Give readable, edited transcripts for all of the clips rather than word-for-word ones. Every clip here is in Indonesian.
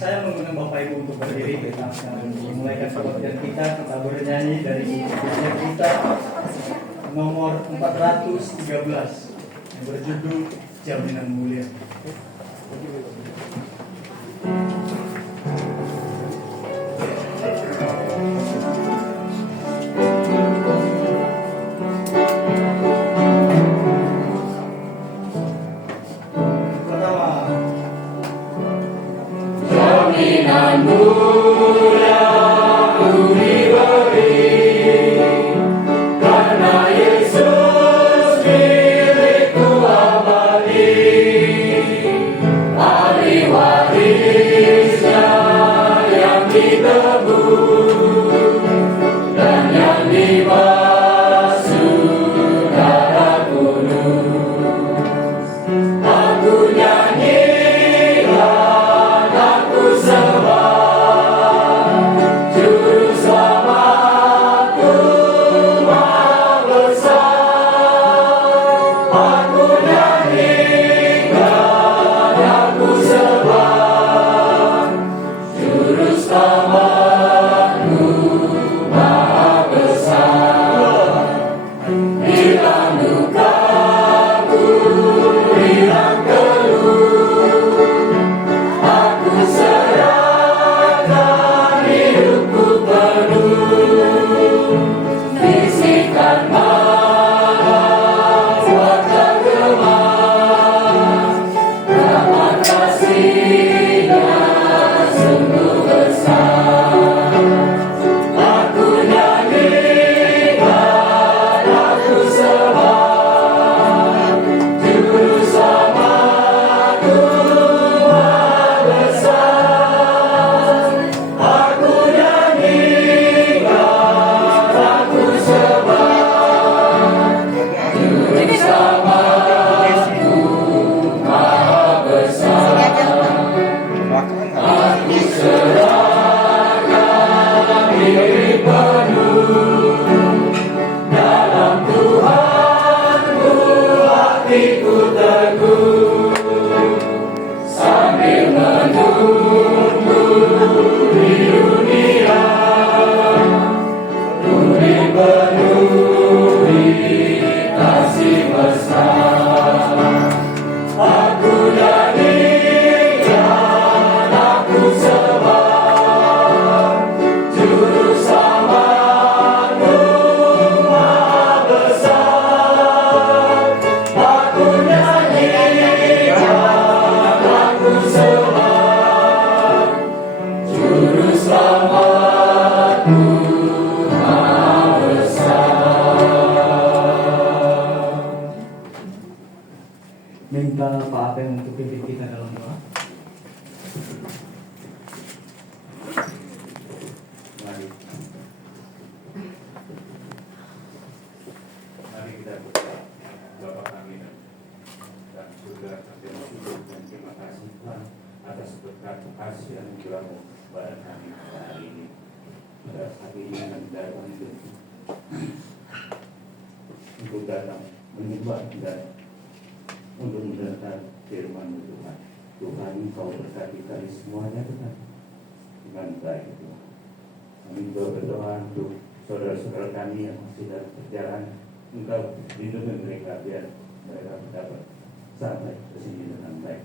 Saya mengundang Bapak Ibu untuk berdiri. Kita akan memulai kebaktian kita bernyanyi dari ujian kita nomor 413 yang berjudul Jaminan Mulia. Minta Pak Apeng untuk pimpin kita dalam doa. Mari kita berdoa. Bapa kami dan surga, terima kasih Tuhan atas berkat kasih dan anugerah-Mu pada kami pada hari ini. Pada saat ini kami datang untuk datang menyembah dan untuk mendengar firman Tuhan. Tuhan, Engkau berkati kami semuanya Tuhan dengan baik Tuhan. Kami juga berdoa untuk saudara-saudara kami yang masih dalam perjalanan. Engkau lindungi mereka biar mereka dapat sampai ke sini dengan baik.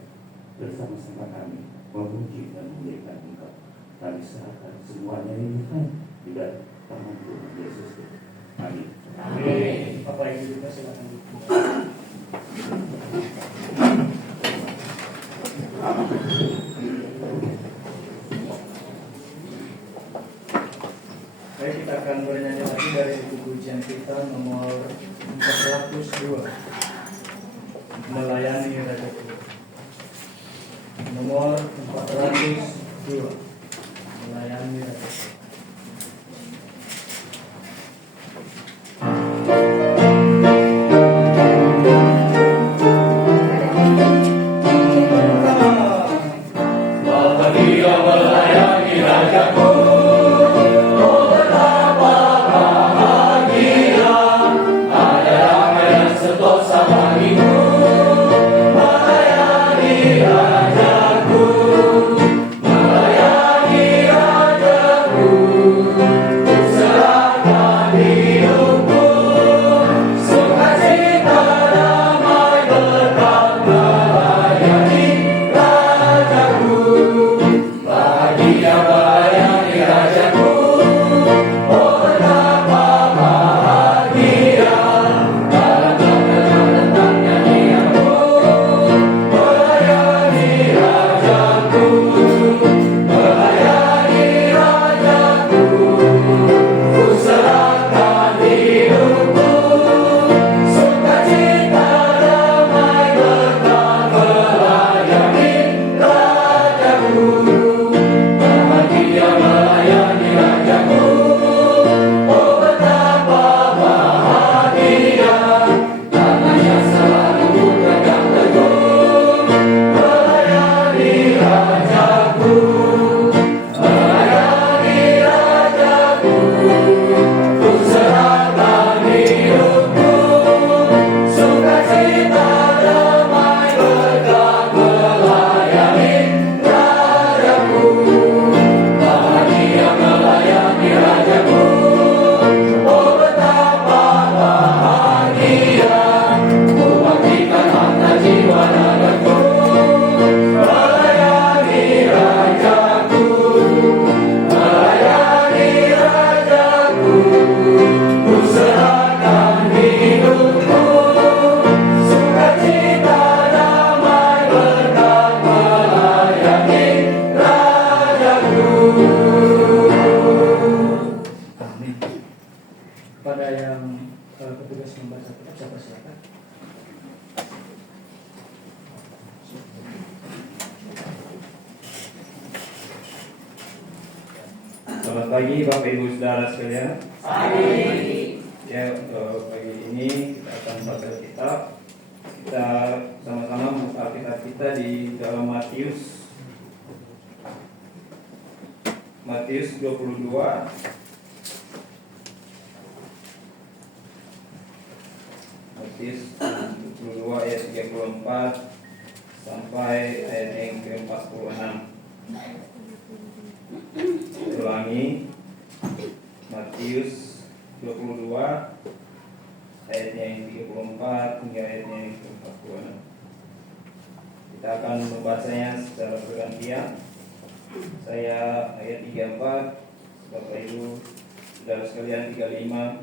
Bersama-sama kami memuji dan memuliakan Engkau. Kami serahkan semuanya ini Tuhan di dalam tangan Tuhan Yesus. Amin. Amin. Bapak Ibu kita silakan duduk. Baik, kita akan bernyanyi lagi dari buku ujian kita nomor 402, Melayani Rajaku. Nomor 402, Melayani Rajaku. Melayani Rajaku. Selamat pagi Bapak Ibu Saudara sekalian. Pagi. Ya, pagi ini kita akan baca kitab. Kita sama-sama buka kitab kita di dalam Matius 22. Matius 22 ayat 34 sampai ayat yang ke-46. Ulangi, Matius 22 ayatnya yang 34 hingga ayatnya yang ke-46. Kita akan membacanya secara bergantian. Saya ayat 34, Bapak Ibu Saudara sekalian 35,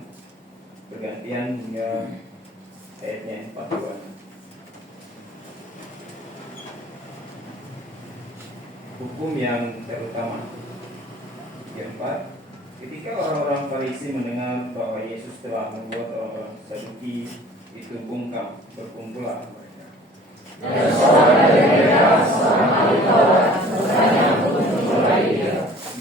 bergantian hingga ayatnya yang 46. Hukum yang terutama. Yang 4, ketika orang-orang Farisi mendengar bahwa Yesus telah membuat orang-orang Saduki itu bungkam, berkumpullah mereka.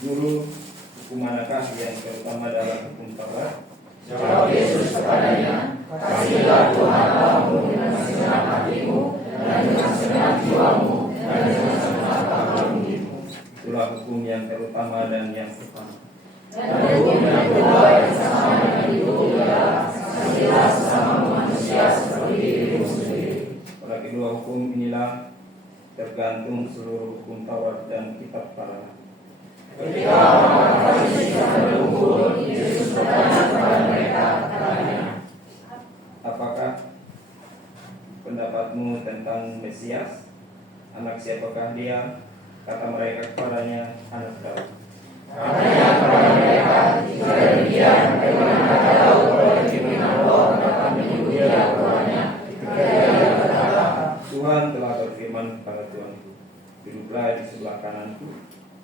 Guru, hukum manakah yang terutama dalam hukum Taurat? Jawab Yesus kepadanya, kasihlah Tuhan Allahmu dengan segenap hatimu dan dengan segenap jiwamu dan dengan segenap akalmu. Itulah hukum yang terutama dan yang pertama. Dan hukum yang kedua yang sama dengan itu ialah kasihlah sesama manusia seperti dirimu sendiri. Pada kedua hukum inilah tergantung seluruh hukum Taurat dan kitab para nabi. Ketika orang-orang Farisi berkumpul, Yesus bertanya kepada mereka, katanya, apakah pendapatmu tentang Mesias? Anak siapakah dia? Kata mereka kepadanya, anak Daud. katanya kepada mereka, jika demikian, bagaimana Daud oleh pimpinan Allah dapat menyebut dia kepadanya? Ketika dia berkata, Tuhan telah berfirman kepada Tuanku, duduklah di sebelah kananku,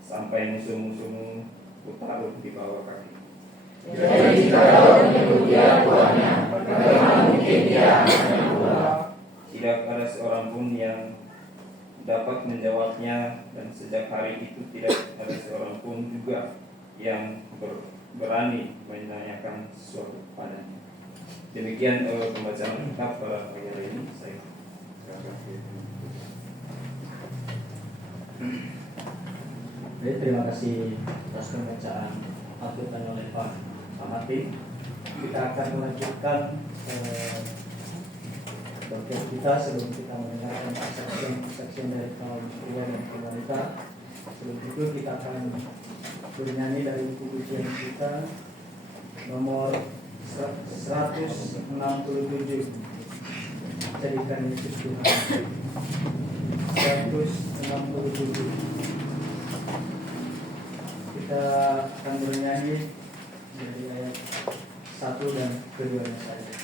sampai musuh-musuhmu kutaruh di bawah kaki. jadi jika Daud menyebut dia Tuhannya, bagaimana mungkin dia anaknya pula? Tidak ada seorang pun yang dapat menjawabnya, dan sejak hari itu tidak ada seorang pun juga yang berani menanyakan sesuatu padanya. Demikian pembacaan kitab pada pagi hari ini. Saya Baik, terima kasih atas pembacaan aturan oleh Pak Martin. Kita akan melanjutkan bagian kita sebelum kita mendengarkan kesaksian dari kaum pria dan kaum wanita. Sebelum itu kita akan bernyanyi dari buku ujian kita nomor 167, Jadikan Yesus Tuhan. 167. Kita akan bernyanyi dari ayat 1 dan keduanya saja.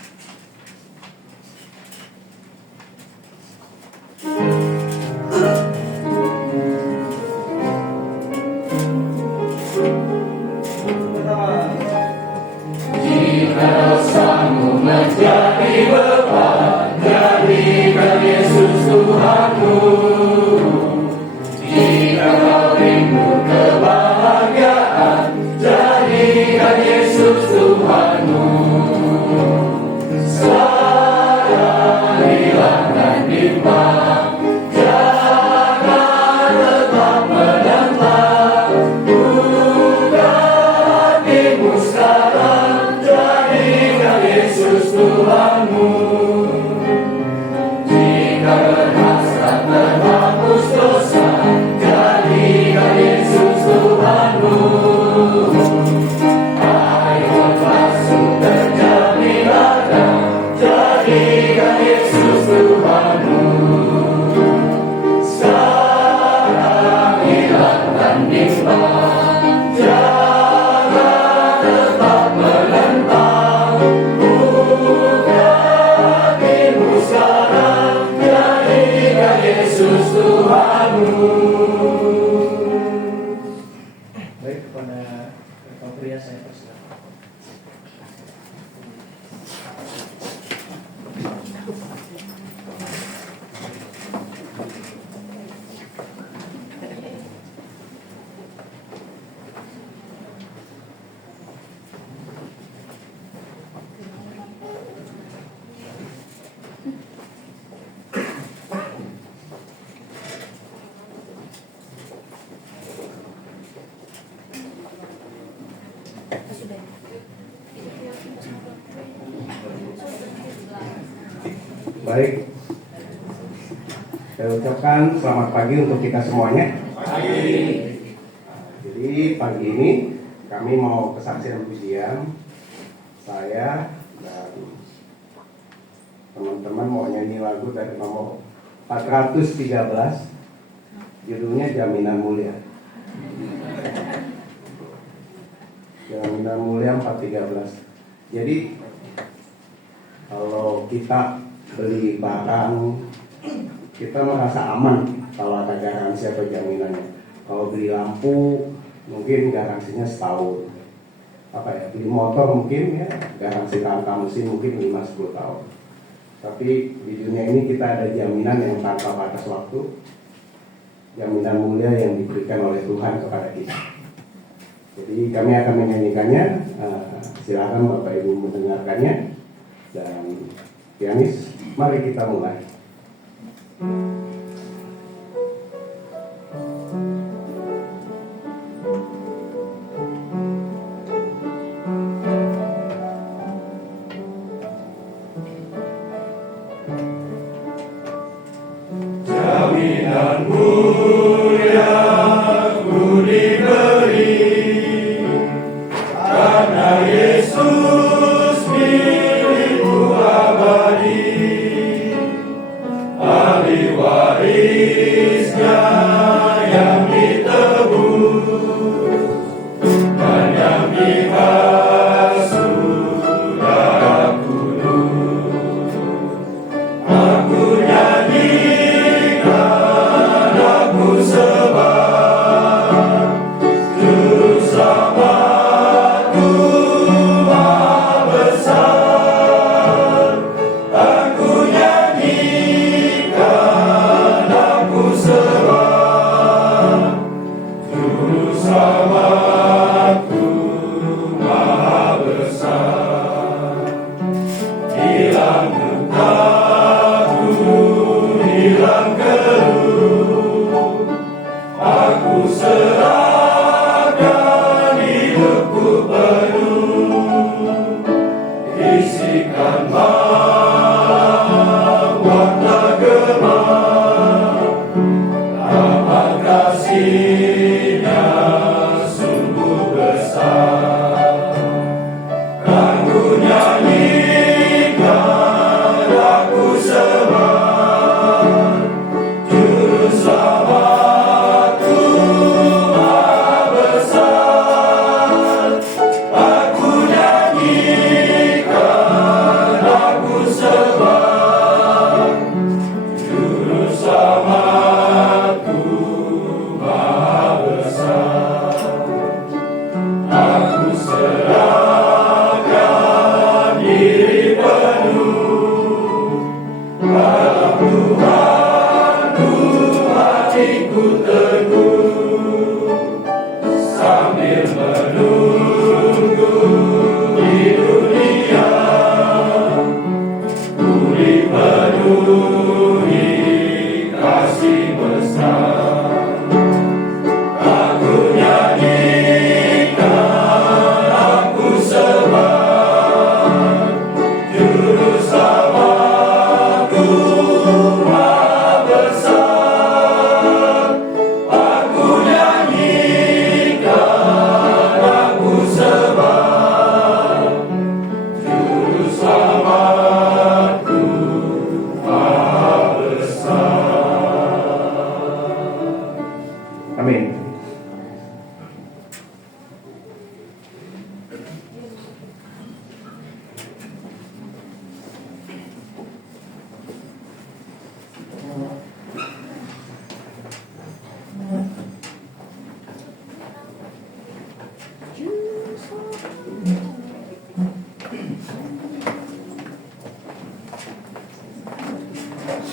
Jika dosamu menjadi beban, jadikan Yesus Tuhanmu. Jika kau rindu kebahagiaan, jadikan Yesus Tuhanmu. Sadar, hilangkan bimbang, jangan tetap menentang. Buka hatimu sekarang, jadikan Yesus Tuhanmu. Jika berhasrat menghapus dosa, jadikan Yesus Tuhanmu. Ayo masuk terjamin ada, jadikan Yesus Tuhanmu. Sekarang hilangkan bimbang, jangan tetap menentang. Buka hatimu sekarang, jadikan Yesus Tuhanmu. Baik, saya ucapkan selamat pagi untuk kita semuanya. Jadi pagi ini kami mau kesaksian pujian. Saya dan teman-teman mau nyanyi lagu dari nomor 413, judulnya Jaminan Mulia. Jaminan Mulia 413. Jadi kalau kita beli barang, kita merasa aman kalau ada garansi atau jaminannya. Kalau beli lampu, mungkin garansinya setahun. Beli motor mungkin ya garansi rangka mesin mungkin 5-10 tahun. Tapi di dunia ini kita ada jaminan yang tanpa batas waktu, jaminan mulia yang diberikan oleh Tuhan kepada kita. Jadi kami akan menyanyikannya. Silakan Bapak Ibu mendengarkannya. Dan pianis, mari kita mulai. Jaminan mulia ku diberi karena Yesus milikku abadi, ahli warisnya yang ditebus dan yang dihasut darah kudus. Aku nyanyikan, aku sebar juru selamatku maha besar. Aku nyanyikan, aku sebar juru selamatku maha besar. Hilang dukaku, hilang keluh, aku serahkan hidupku penuh. Isikan malam warna gemar, amat kasihnya sungguh besar. Aku nyanyikan, aku sebar juru selamatku maha besar. Aku nyanyikan, aku sebar juru selamatku maha besar. Aku serahkan diri penuh dalam Tuhanku, hatiku teguh sambil menunggu di dunia ku dipenuhi kasih besar. Aku nyanyikan, aku sebar juru selamatku maha besar. Aku nyanyikan, aku sebar juru selamatku maha besar. Amin.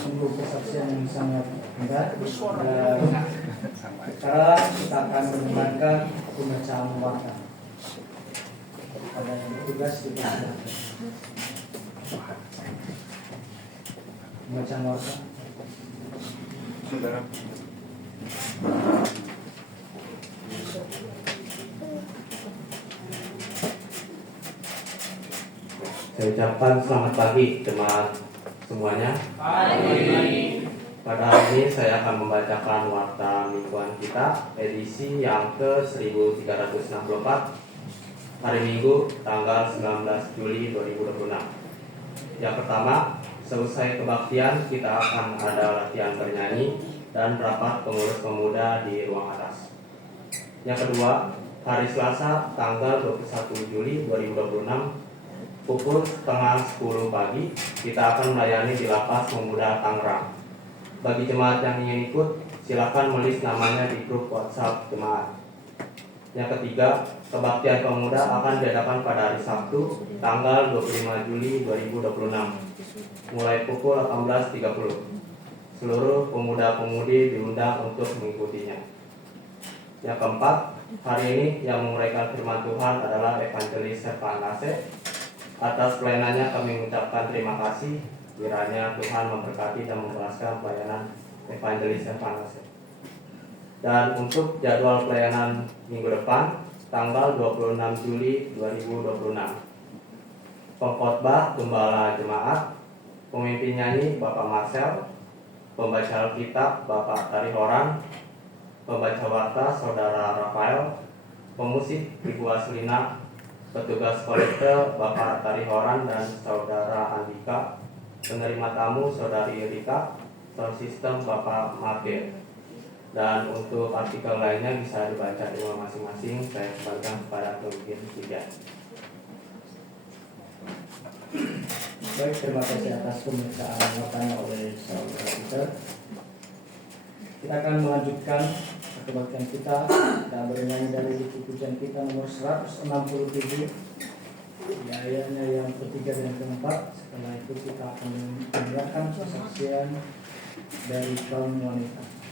Sungguh kesaksian yang sangat indah. Dan sekarang kita akan mendengarkan pembacaan warta. Ada yang bertugas di belakang. Pembacaan warta. Saudara. Saya ucapkan selamat pagi jemaat semuanya. Pada hari ini saya akan membacakan warta mingguan kita edisi yang ke-1364 hari Minggu tanggal 19 Juli 2026. Yang pertama, seusai kebaktian kita akan ada latihan bernyanyi dan rapat pengurus pemuda di ruang atas. Yang kedua, hari Selasa tanggal 21 Juli 2026 pukul setengah 10 pagi kita akan melayani di Lapas Pemuda Tangerang. Bagi jemaat yang ingin ikut, silakan menulis namanya di grup WhatsApp jemaat. Yang ketiga, kebaktian pemuda akan diadakan pada hari Sabtu tanggal 25 Juli 2026 mulai pukul 18.30. Seluruh pemuda-pemudi diundang untuk mengikutinya. Yang keempat, hari ini yang menguraikan firman Tuhan adalah Evangelis Servanase. Atas pelayanannya kami mengucapkan terima kasih. Kiranya Tuhan memberkati dan membalaskan pelayanan Evangelis Servanase. Dan untuk jadwal pelayanan minggu depan tanggal 26 Juli 2026, pengkhotbah gembala jemaat, pemimpin nyanyi Bapak Marcel, pembaca Alkitab Bapak Tari Horan, pembaca warta Saudara Rafael, pemusik Ibu Aslina, petugas kolektor Bapak Tari Horan dan Saudara Andika, penerima tamu Saudari Rika, sound system Bapak Martir. Dan untuk artikel lainnya bisa dibaca di rumah masing-masing. Saya kembalikan kepada pemimpin 3. Baik, terima kasih atas pemeriksaan wartanya oleh saudara Peter. Kita akan melanjutkan kebaktian kita. Kita bernyanyi dari buku pujian kita nomor 167, ayatnya yang ketiga dan keempat. Setelah itu kita akan mendengarkan kesaksian dari kaum wanita.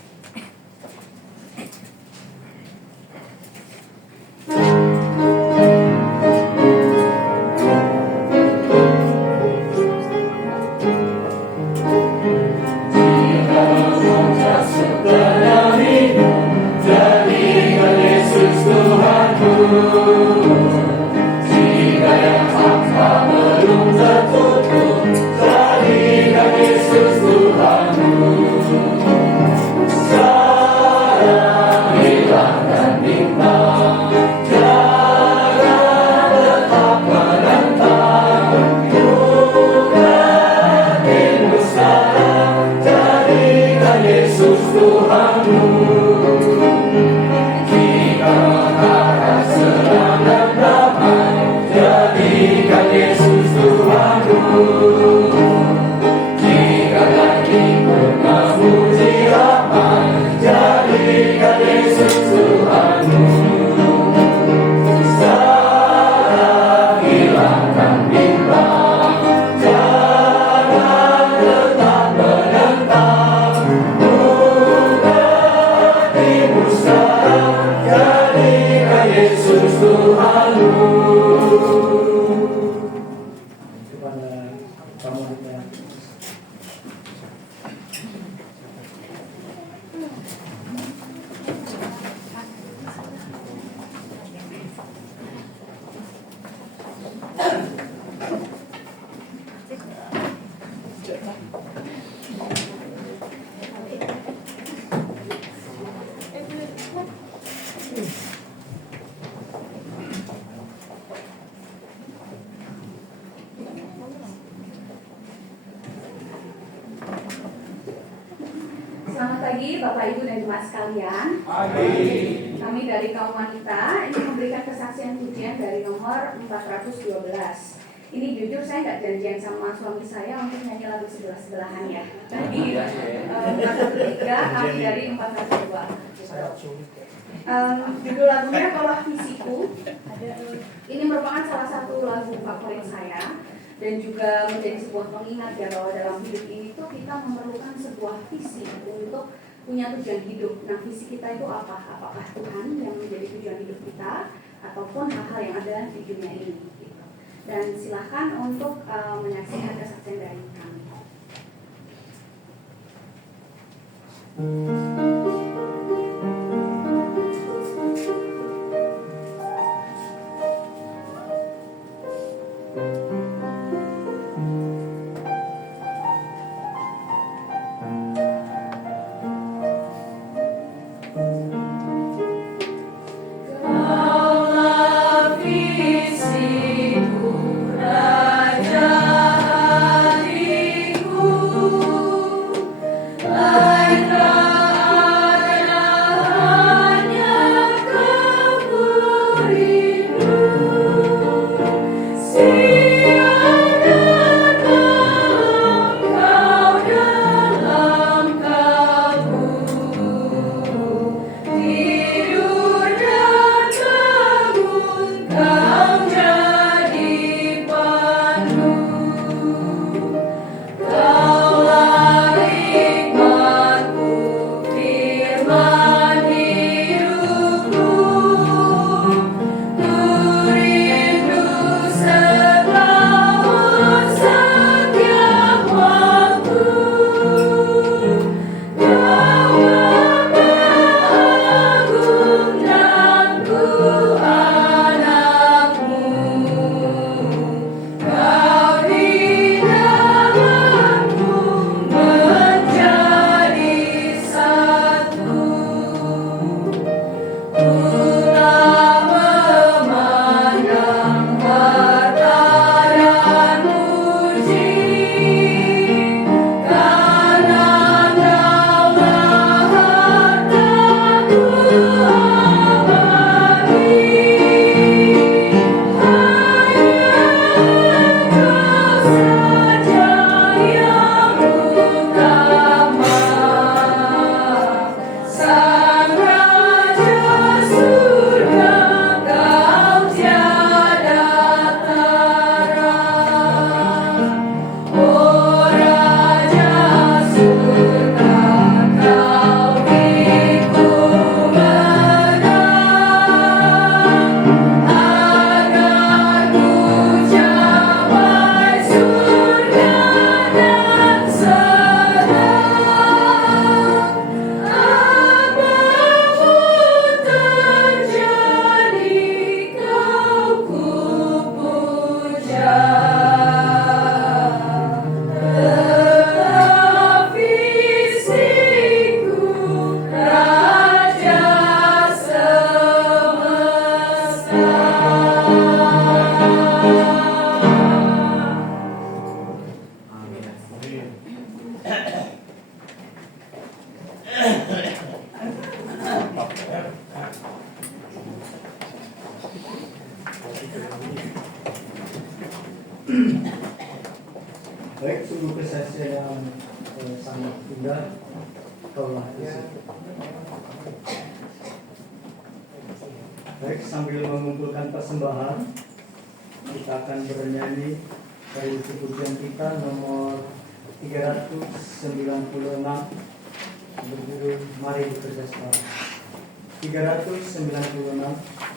Selamat pagi Bapak Ibu dan jemaat sekalian. Kami dari kaum wanita ini memberikan kesaksian pujian dari nomor 412. Ini jujur saya nggak janjian sama suami saya untuk nyanyi lagu sebelah-sebelahan ya. Tadi 413, kami dari 402. Judul lagunya Kalau Visiku. Ini merupakan salah satu lagu favorit saya dan juga menjadi sebuah pengingat ya bahwa dalam hidup ini tuh kita memerlukan sebuah visi untuk punya tujuan hidup. Nah, visi kita itu apa? Apakah Tuhan yang menjadi tujuan hidup kita ataupun hal-hal yang ada di dunia ini gitu. Dan silakan untuk menyaksikan kesaksian dari kami. Baik, sungguh kesaksian yang sangat indah. Kaulah Yesus. Baik, sambil mengumpulkan persembahan, kita akan bernyanyi dari pujian kita nomor 396 berjudul Mari Bekerja Sama. 396.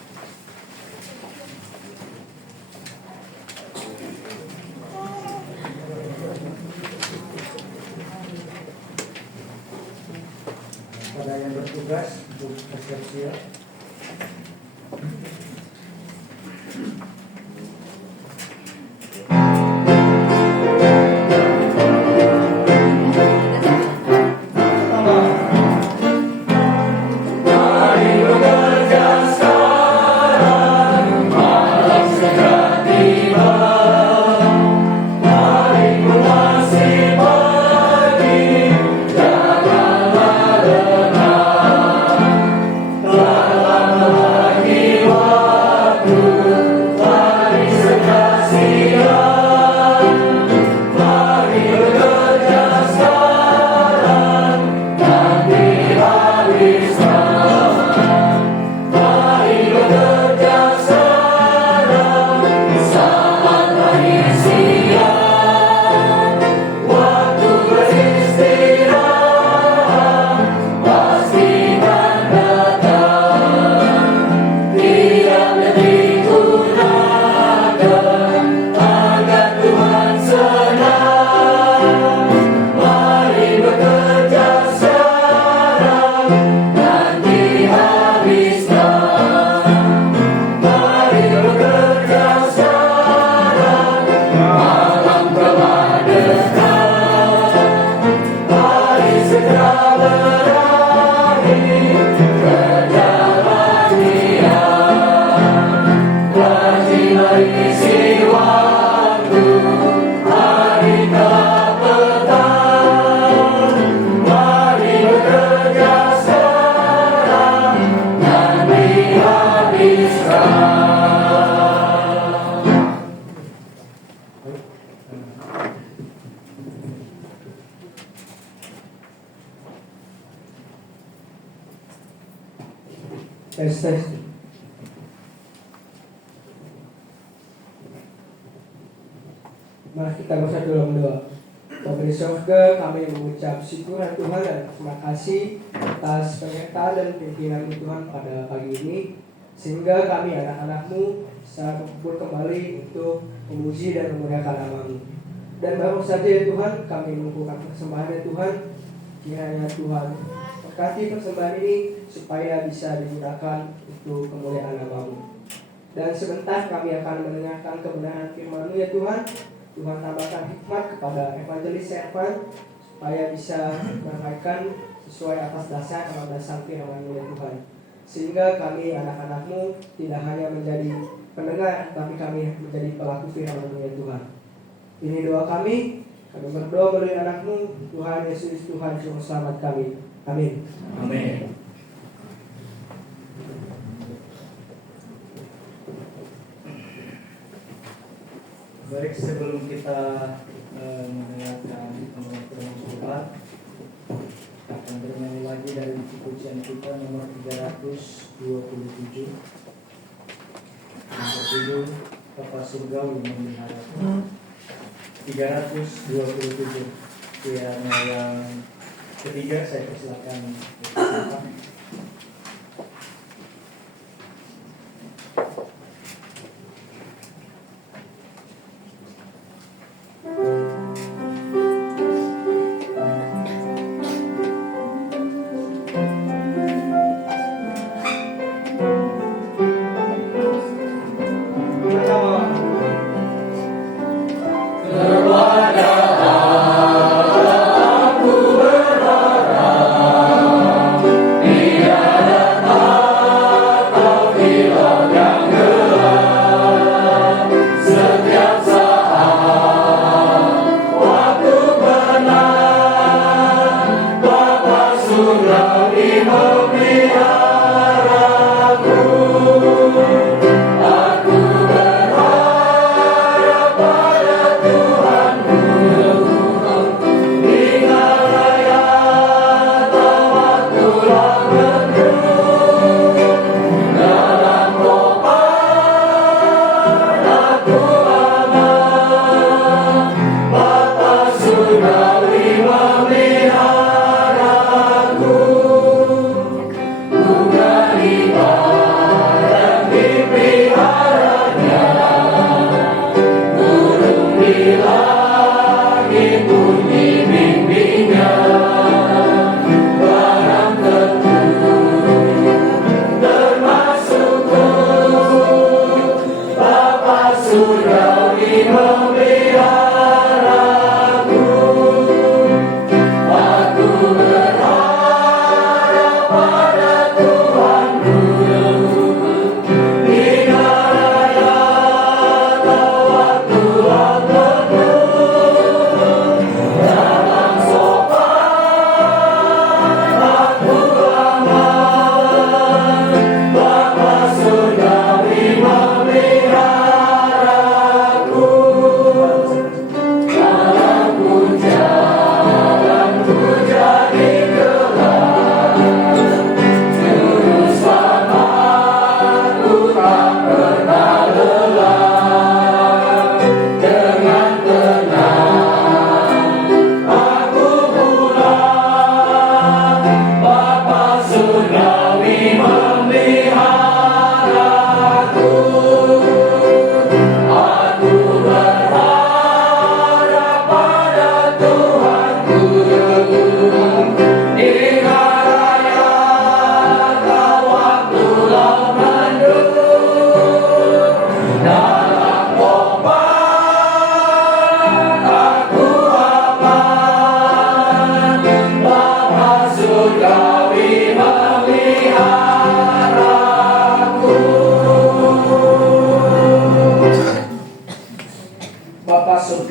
Pada yang bertugas untuk bersiap-siap. Telah lagi waktu Tes. Mari kita bersatu dalam doa. Bapa di surga, kami mengucap syukur Tuhan dan terima kasih atas penyertaan dan pimpinan Tuhan pada pagi ini, sehingga kami anak-anak-Mu bisa berkumpul kembali untuk memuji dan memuliakan nama-Mu. Dan baru saja ya Tuhan, kami mengumpulkan persembahan ya Tuhan, kiranya Tuhan berkati persembahan ini supaya bisa digunakan untuk kemuliaan nama-Mu. Dan sebentar kami akan mendengarkan kebenaran firman-Mu ya Tuhan. Tuhan tambahkan hikmat kepada evangelis servan supaya bisa menyampaikan sesuai atas dasar kebenaran firman-Mu ya Tuhan. Sehingga kami anak-anak-Mu tidak hanya menjadi pendengar, tapi kami menjadi pelaku firman-Mu ya Tuhan. Ini doa kami berdoa melalui anak-Mu, Tuhan Yesus, Tuhan Juru Selamat kami. Amin. Amin. Baik, sebelum kita mendengarkan firman Tuhan, akan bernyanyi lagi dari pujian kita nomor 327 yang berjudul Bapa Surgawi Memelihara. 327. Kiranya yang ketiga saya persilakan.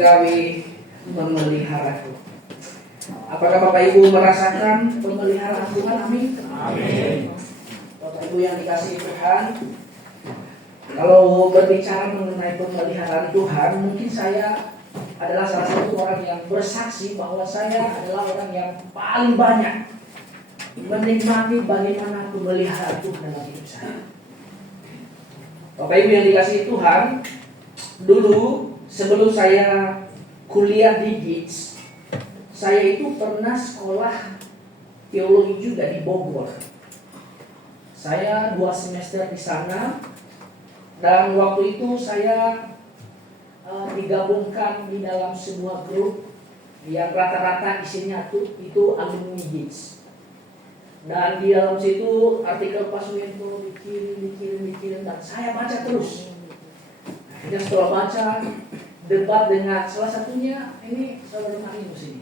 surgawi memeliharaku. Apakah Bapak Ibu merasakan pemeliharaan Tuhan? Amin. Amin. Bapak Ibu yang dikasihi Tuhan, kalau berbicara mengenai pemeliharaan Tuhan, mungkin saya adalah salah satu orang yang bersaksi bahwa saya adalah orang yang paling banyak menikmati bagaimana pemeliharaan Tuhan dalam hidup saya. Bapak Ibu yang dikasihi Tuhan, dulu sebelum saya kuliah di GITS, saya itu pernah sekolah teologi juga di Bogor. Saya 2 semester di sana, dan waktu itu saya digabungkan di dalam sebuah grup yang rata-rata isinya itu alumni GITS. Dan di dalam situ artikel Pak Suwento dikirim, dan saya baca terus. Akhirnya setelah baca, debat dengan salah satunya ini saudara Marius ini.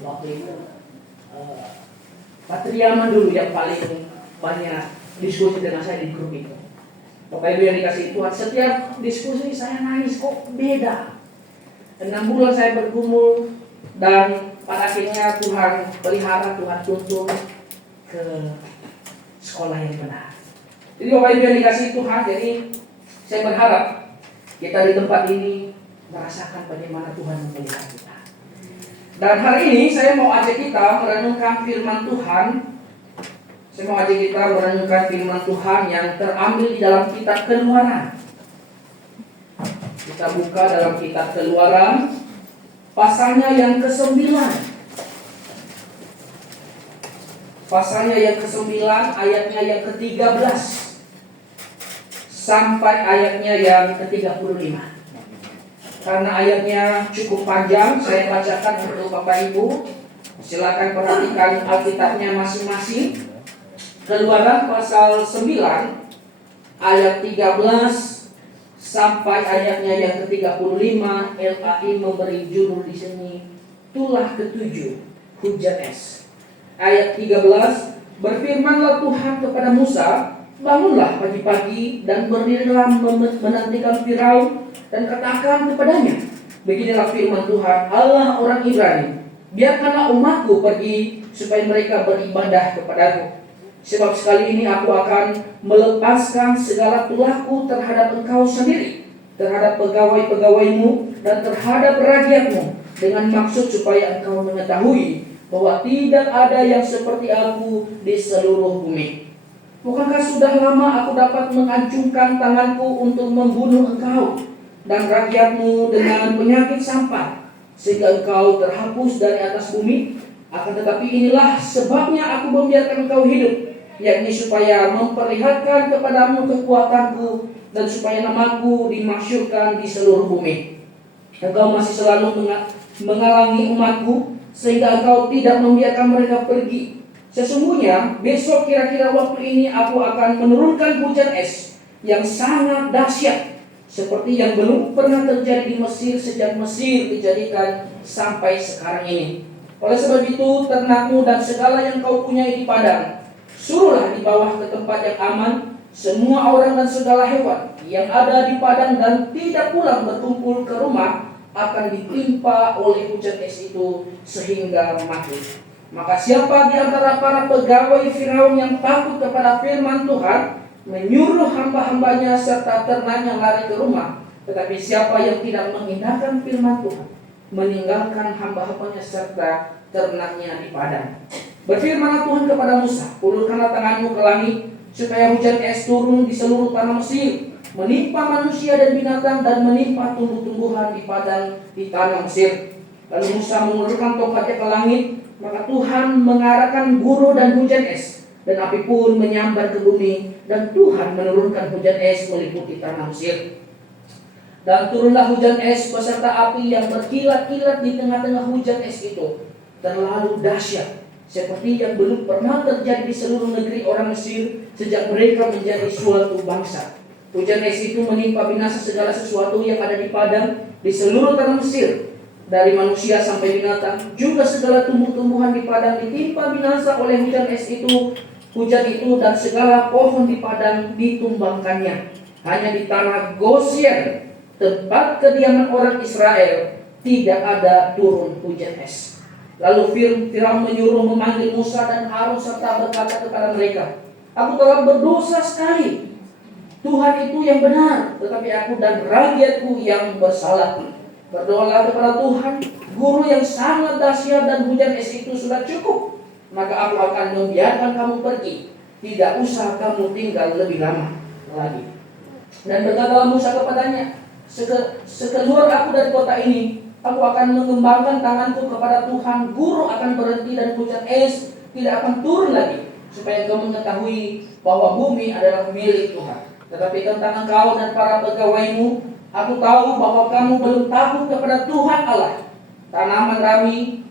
Waktu itu Pak Triaman dulu yang paling banyak diskusi dengan saya di grup itu. Bapak Ibu yang dikasihi Tuhan, setiap diskusi saya nangis, kok beda. 6 bulan saya bergumul, dan pada akhirnya Tuhan pelihara, Tuhan tuntun ke sekolah yang benar. Jadi Bapak Ibu yang dikasihi Tuhan, jadi saya berharap kita di tempat ini merasakan bagaimana Tuhan memelihara kita. Dan hari ini saya mau ajak kita merenungkan firman Tuhan. Saya mau ajak kita merenungkan firman Tuhan yang terambil di dalam kitab Keluaran. Kita buka dalam kitab Keluaran, pasalnya yang ke-9. Pasalnya yang ke-9, ayatnya yang ke-13 sampai ayatnya yang ke-35. Karena ayatnya cukup panjang, saya bacakan untuk Bapak Ibu. Silakan perhatikan Alkitabnya masing-masing. Keluaran pasal 9 ayat 13 sampai ayatnya yang ke-35. LAI memberi judul di sini tulah ke-7, hujan es. Ayat 13, berfirmanlah Tuhan kepada Musa, bangunlah pagi-pagi dan berdirilah menantikan Firaun dan katakan kepadanya, beginilah firman Tuhan Allah orang Ibrani, biarkanlah umatku pergi supaya mereka beribadah kepadaku. Sebab sekali ini aku akan melepaskan segala tulahku terhadap engkau sendiri, terhadap pegawai-pegawaimu dan terhadap rakyatmu, dengan maksud supaya engkau mengetahui bahwa tidak ada yang seperti aku di seluruh bumi. Bukankah sudah lama aku dapat mengacungkan tanganku untuk membunuh engkau dan rakyatmu dengan penyakit sampar, sehingga engkau terhapus dari atas bumi? Akan tetapi inilah sebabnya aku membiarkan engkau hidup, yakni supaya memperlihatkan kepadamu kekuatanku dan supaya namaku dimasyhurkan di seluruh bumi. Engkau masih selalu mengalangi umatku, sehingga engkau tidak membiarkan mereka pergi. Sesungguhnya besok kira-kira waktu ini aku akan menurunkan hujan es yang sangat dahsyat, seperti yang belum pernah terjadi di Mesir sejak Mesir dijadikan sampai sekarang ini. Oleh sebab itu, ternakmu dan segala yang kau punyai di padang, suruhlah dibawa ke tempat yang aman. Semua orang dan segala hewan yang ada di padang dan tidak pulang berkumpul ke rumah akan ditimpa oleh hujan es itu sehingga mati. Maka siapa di antara para pegawai Firaun yang takut kepada firman Tuhan menyuruh hamba-hambanya serta ternaknya lari ke rumah, tetapi siapa yang tidak mengindahkan firman Tuhan meninggalkan hamba-hambanya serta ternaknya di padang. Berfirmanlah Tuhan kepada Musa, ulurkanlah tanganmu ke langit supaya hujan es turun di seluruh tanah Mesir, menimpa manusia dan binatang, dan menimpa tumbuh-tumbuhan di padang di tanah Mesir. Lalu Musa mengulurkan tongkatnya ke langit, maka Tuhan mengarahkan guru dan hujan es, dan api pun menyambar ke bumi, dan Tuhan menurunkan hujan es meliputi tanah Mesir. Dan turunlah hujan es beserta api yang berkilat-kilat di tengah-tengah hujan es itu, terlalu dahsyat, seperti yang belum pernah terjadi di seluruh negeri orang Mesir sejak mereka menjadi suatu bangsa. Hujan es itu menimpa binasa segala sesuatu yang ada di padang di seluruh tanah Mesir, dari manusia sampai binatang, juga segala tumbuh-tumbuhan di padang ditimpa binasa oleh hujan es itu. Hujan itu dan segala pohon di padang ditumbangkannya. Hanya di tanah Goshen, tempat kediaman orang Israel, tidak ada turun hujan es. Lalu Firaun menyuruh memanggil Musa dan Harun serta berkata kepada mereka, aku telah berdosa sekali. Tuhan itu yang benar, tetapi aku dan rakyatku yang bersalah. Berdoalah kepada Tuhan, guru yang sangat dahsyat dan hujan es itu sudah cukup. maka aku akan membiarkan kamu pergi. Tidak usah kamu tinggal lebih lama lagi. Dan berkatalah Musa kepadanya, sekeluar aku dari kota ini, aku akan mengembangkan tanganku kepada Tuhan. Guru akan berhenti dan hujan es tidak akan turun lagi, supaya kamu mengetahui bahwa bumi adalah milik Tuhan. Tetapi tentang engkau dan para pegawaimu, aku tahu bahwa kamu belum takut kepada Tuhan Allah. Tanaman rami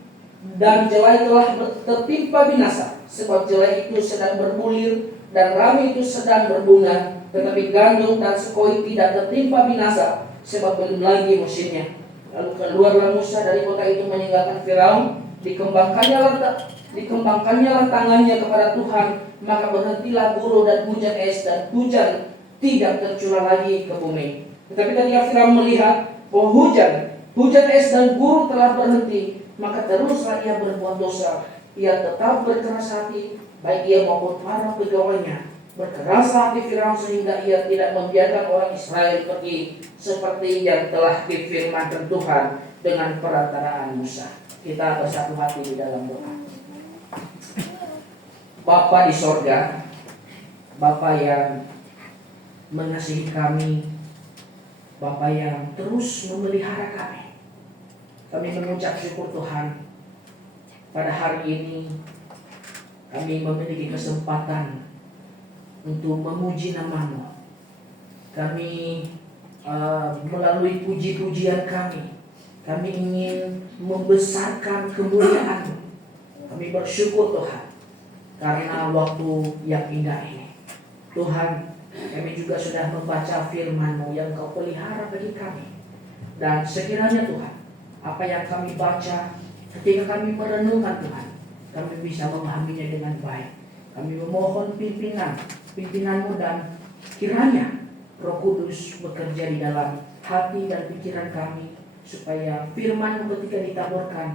dan jelai telah tertimpa binasa, sebab jelai itu sedang berbulir dan rami itu sedang berbunga. Tetapi gandum dan sekoi tidak tertimpa binasa, sebab belum lagi musimnya. Lalu keluarlah Musa dari kota itu meninggalkan Firaun. Dikembangkannya tangannya kepada Tuhan, maka berhentilah guru dan hujan es, dan hujan tidak tercurah lagi ke bumi. Tetapi ketika Firaun melihat bahwa hujan es dan guru telah berhenti, maka teruslah ia berbuat dosa. Ia tetap berkeras hati, baik ia maupun para pegawainya. Berkeras hati Firaun sehingga ia tidak membiarkan orang Israel pergi, seperti yang telah difirmankan Tuhan dengan perantaraan Musa. Kita bersatu hati di dalam doa. Bapa di sorga, Bapa yang mengasihi kami, Bapa yang terus memelihara kami, kami mengucap syukur Tuhan. Pada hari ini kami memiliki kesempatan untuk memuji nama-Mu. Kami melalui puji-pujian kami ingin membesarkan kemuliaan-Mu. Kami bersyukur Tuhan karena waktu yang indah ini. Tuhan, kami juga sudah membaca firman-Mu yang Kau pelihara bagi kami. Dan sekiranya Tuhan, apa yang kami baca, ketika kami merenungkan Tuhan, kami bisa memahaminya dengan baik. Kami memohon pimpinan-Mu, dan kiranya Roh Kudus bekerja di dalam hati dan pikiran kami, supaya firman-Mu ketika ditaburkan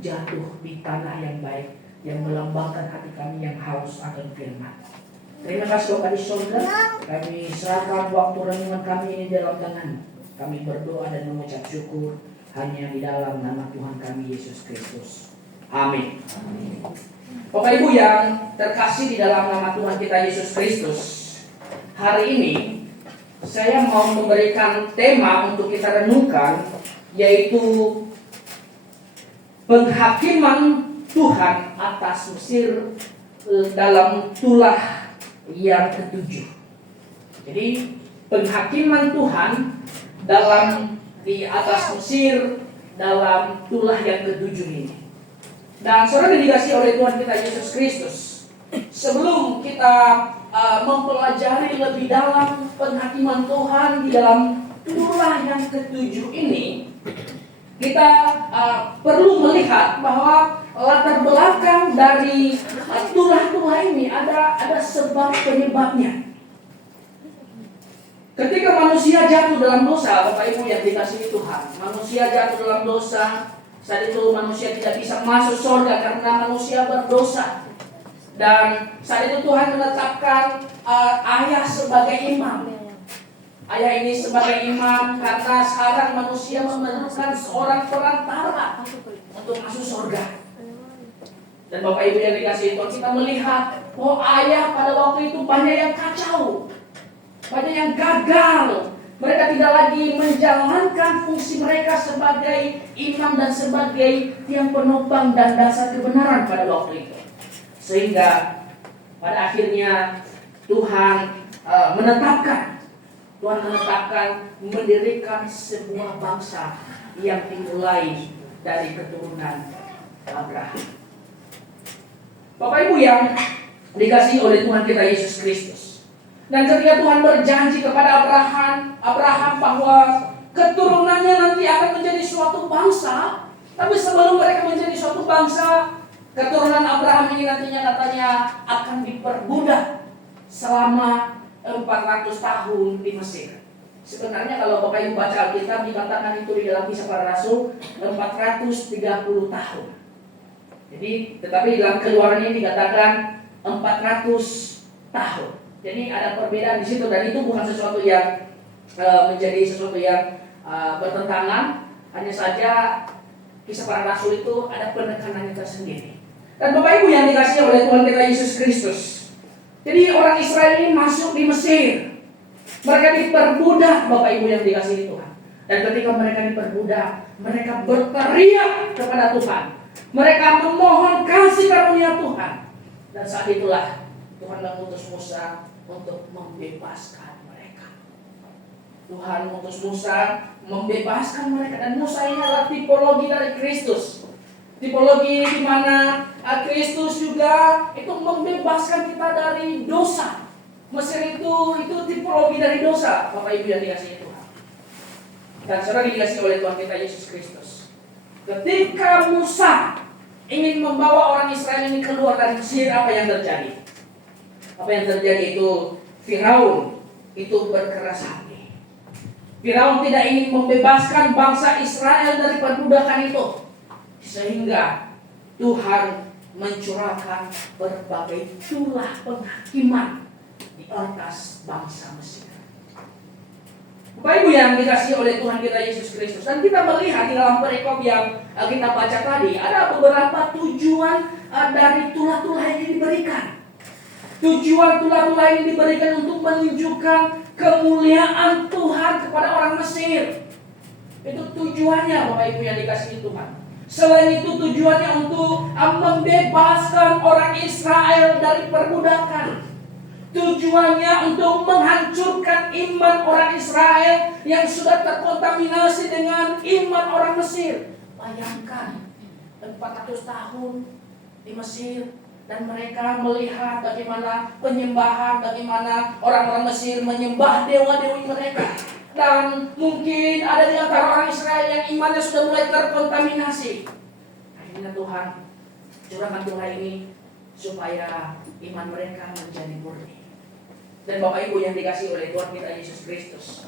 jatuh di tanah yang baik, yang melambangkan hati kami yang haus akan firman. Terima kasih Bapa di surga, kami serahkan waktu renungan kami ini dalam tangan-Mu. Kami berdoa dan mengucap syukur hanya di dalam nama Tuhan kami Yesus Kristus. Amin. Bapak Ibu yang terkasih di dalam nama Tuhan kita Yesus Kristus, hari ini saya mau memberikan tema untuk kita renungkan, yaitu penghakiman Tuhan atas Mesir dalam tulah yang ketujuh. Jadi penghakiman Tuhan di atas Mesir dalam tulah yang ketujuh ini. Dan saudara dikasihi oleh Tuhan kita Yesus Kristus, sebelum kita mempelajari lebih dalam penghakiman Tuhan di dalam tulah yang ketujuh ini, kita perlu melihat bahwa latar belakang dari tulah-tulah ini ada sebab penyebabnya. Ketika manusia jatuh dalam dosa, Bapak Ibu yang dikasihi Tuhan, manusia jatuh dalam dosa. Saat itu manusia tidak bisa masuk surga karena manusia berdosa. Dan saat itu Tuhan menetapkan ayah sebagai imam. Ayah ini sebagai imam karena sekarang manusia memerlukan seorang perantara untuk masuk surga. Dan Bapak Ibu yang dikasihi Tuhan, kita melihat bahwa ayah pada waktu itu banyak yang kacau, banyak yang gagal. Mereka tidak lagi menjalankan fungsi mereka sebagai imam dan sebagai tiang penopang dan dasar kebenaran pada waktu itu. Sehingga pada akhirnya Tuhan menetapkan mendirikan sebuah bangsa yang dimulai dari keturunan Abraham. Bapak Ibu yang dikasihi oleh Tuhan kita Yesus Kristus. Dan ketika Tuhan berjanji kepada Abraham bahwa keturunannya nanti akan menjadi suatu bangsa, tapi sebelum mereka menjadi suatu bangsa, keturunan Abraham ini nantinya katanya akan diperbudak selama 400 tahun di Mesir. Sebenarnya kalau Bapak Ibu baca Alkitab, dikatakan itu di dalam Kisah Para Rasul 430 tahun. Jadi, tetapi di dalam Keluaran ini dikatakan 400 tahun. Jadi ada perbedaan di situ, dan itu bukan sesuatu yang menjadi sesuatu yang bertentangan. Hanya saja Kisah Para Rasul itu ada penekanannya tersendiri. Dan Bapak Ibu yang dikasihi oleh Tuhan kita Yesus Kristus. Jadi orang Israel ini masuk di Mesir. Mereka diperbudak, Bapak Ibu yang dikasihi Tuhan. Dan ketika mereka diperbudak, mereka berteriak kepada Tuhan. Mereka memohon kasih karunia Tuhan. Dan saat itulah Tuhan mengutus Musa untuk membebaskan mereka. Tuhan mengutus Musa membebaskan mereka. Dan Musa ini adalah tipologi dari Kristus. Tipologi di mana Kristus juga itu membebaskan kita dari dosa. Mesir itu tipologi dari dosa, Bapak Ibu yang dikasihi Tuhan. Dan saudara dikasihi oleh Tuhan kita Yesus Kristus. Ketika Musa ingin membawa orang Israel ini keluar dari Mesir, apa yang terjadi? Apa yang terjadi itu Firaun itu berkeras hati. Firaun tidak ingin membebaskan bangsa Israel dari perbudakan itu. Sehingga Tuhan mencurahkan berbagai tulah penghakiman di atas bangsa Mesir. Bapak Ibu yang dikasihi oleh Tuhan kita Yesus Kristus. Dan kita melihat di dalam perikop yang kita baca tadi, ada beberapa tujuan dari tulah-tulah yang diberikan. Tujuan tulah-tulah ini diberikan untuk menunjukkan kemuliaan Tuhan kepada orang Mesir. Itu tujuannya, Bapak Ibu yang dikasihi Tuhan. Selain itu tujuannya untuk membebaskan orang Israel dari perbudakan. Tujuannya untuk menghancurkan iman orang Israel yang sudah terkontaminasi dengan iman orang Mesir. Bayangkan 400 tahun di Mesir dan mereka melihat bagaimana penyembahan, bagaimana orang-orang Mesir menyembah dewa-dewi mereka. Dan mungkin ada di antara orang Israel yang imannya sudah mulai terkontaminasi. Akhirnya Tuhan curahkan tulah ini supaya iman mereka menjadi murni. Dan Bapak Ibu yang dikasihi oleh Tuhan kita Yesus Kristus,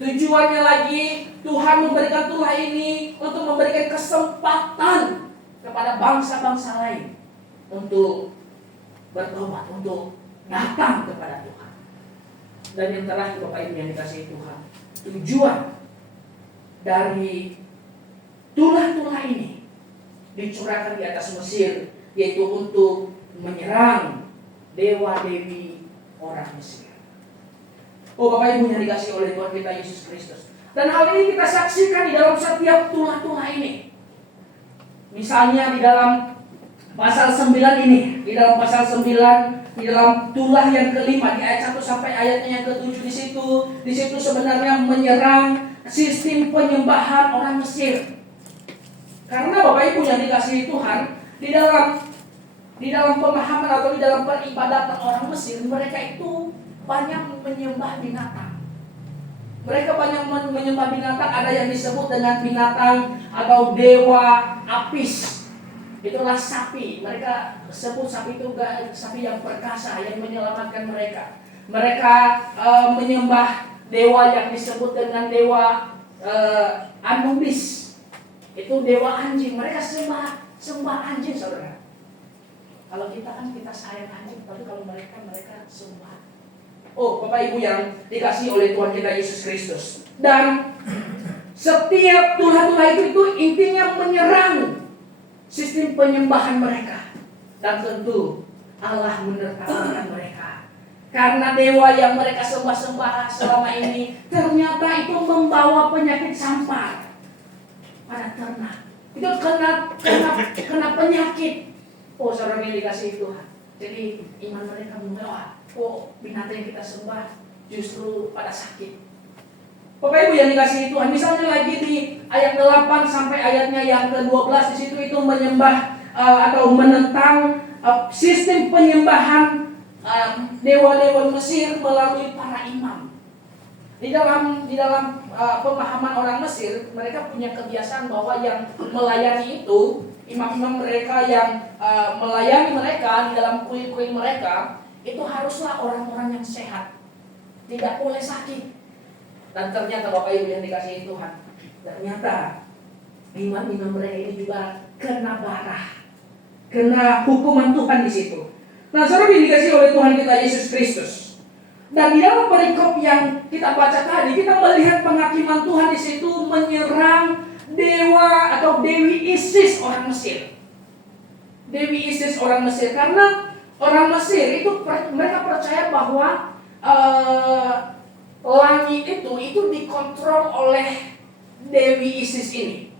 tujuannya lagi Tuhan memberikan tulah ini untuk memberikan kesempatan kepada bangsa-bangsa lain untuk bertobat, untuk datang kepada Tuhan. Dan yang terakhir Bapak Ibu yang dikasihi Tuhan, tujuan dari tulah-tulah ini dicurahkan di atas Mesir, yaitu untuk menyerang dewa-dewi orang Mesir. Oh Bapak Ibu yang dikasihi oleh Tuhan kita Yesus Kristus. Dan hal ini kita saksikan di dalam setiap tulah-tulah ini. Misalnya di dalam pasal 9 ini, di dalam pasal 9, di dalam tulah yang kelima di ayat 1 sampai ayatnya yang ke-7 di situ sebenarnya menyerang sistem penyembahan orang Mesir. Karena Bapak Ibu yang dikasihi Tuhan, di dalam pemahaman atau di dalam peribadatan orang Mesir, mereka itu banyak menyembah binatang. Mereka banyak menyembah binatang, ada yang disebut dengan binatang atau dewa Apis. Itulah sapi. Mereka sebut sapi itu sapi yang perkasa yang menyelamatkan mereka. Mereka menyembah dewa yang disebut dengan dewa Anubis. Itu dewa anjing. Mereka sembah anjing, saudara. Kalau kita kan kita sayang anjing, tapi kalau mereka sembah. Oh, Bapak Ibu yang dikasihi oleh Tuhan kita Yesus Kristus. Dan setiap tulah-tulah itu intinya menyerang sistem penyembahan mereka. Dan tentu Allah menertawakan mereka. Karena dewa yang mereka sembah-sembah selama ini ternyata itu membawa penyakit sampar pada ternak. Itu kena penyakit. Oh, saudara yang dikasihi Tuhan. Jadi iman mereka membawa. Oh, binatang yang kita sembah justru pada sakit. Bapak Ibu yang dikasihi Tuhan, misalnya lagi di ayat 8 sampai ayatnya yang ke-12 di situ itu menyembah atau menentang sistem penyembahan dewa-dewa Mesir melalui para imam. Di dalam pemahaman orang Mesir, mereka punya kebiasaan bahwa yang melayani itu imam-imam mereka yang melayani mereka di dalam kuil-kuil mereka itu haruslah orang-orang yang sehat, tidak boleh sakit. Dan ternyata Bapak Ibu yang dikasihi Tuhan, ternyata imam-imam mereka ini juga kena barah, kena hukuman Tuhan di situ. Nah, saudara yang dikasihi oleh Tuhan kita Yesus Kristus. Dan di dalam perikop yang kita baca tadi, kita melihat penghakiman Tuhan di situ menyerang dewa atau dewi Isis orang Mesir. Dewi Isis orang Mesir? Karena orang Mesir itu mereka percaya bahwa langit itu dikontrol oleh Dewi Isis ini.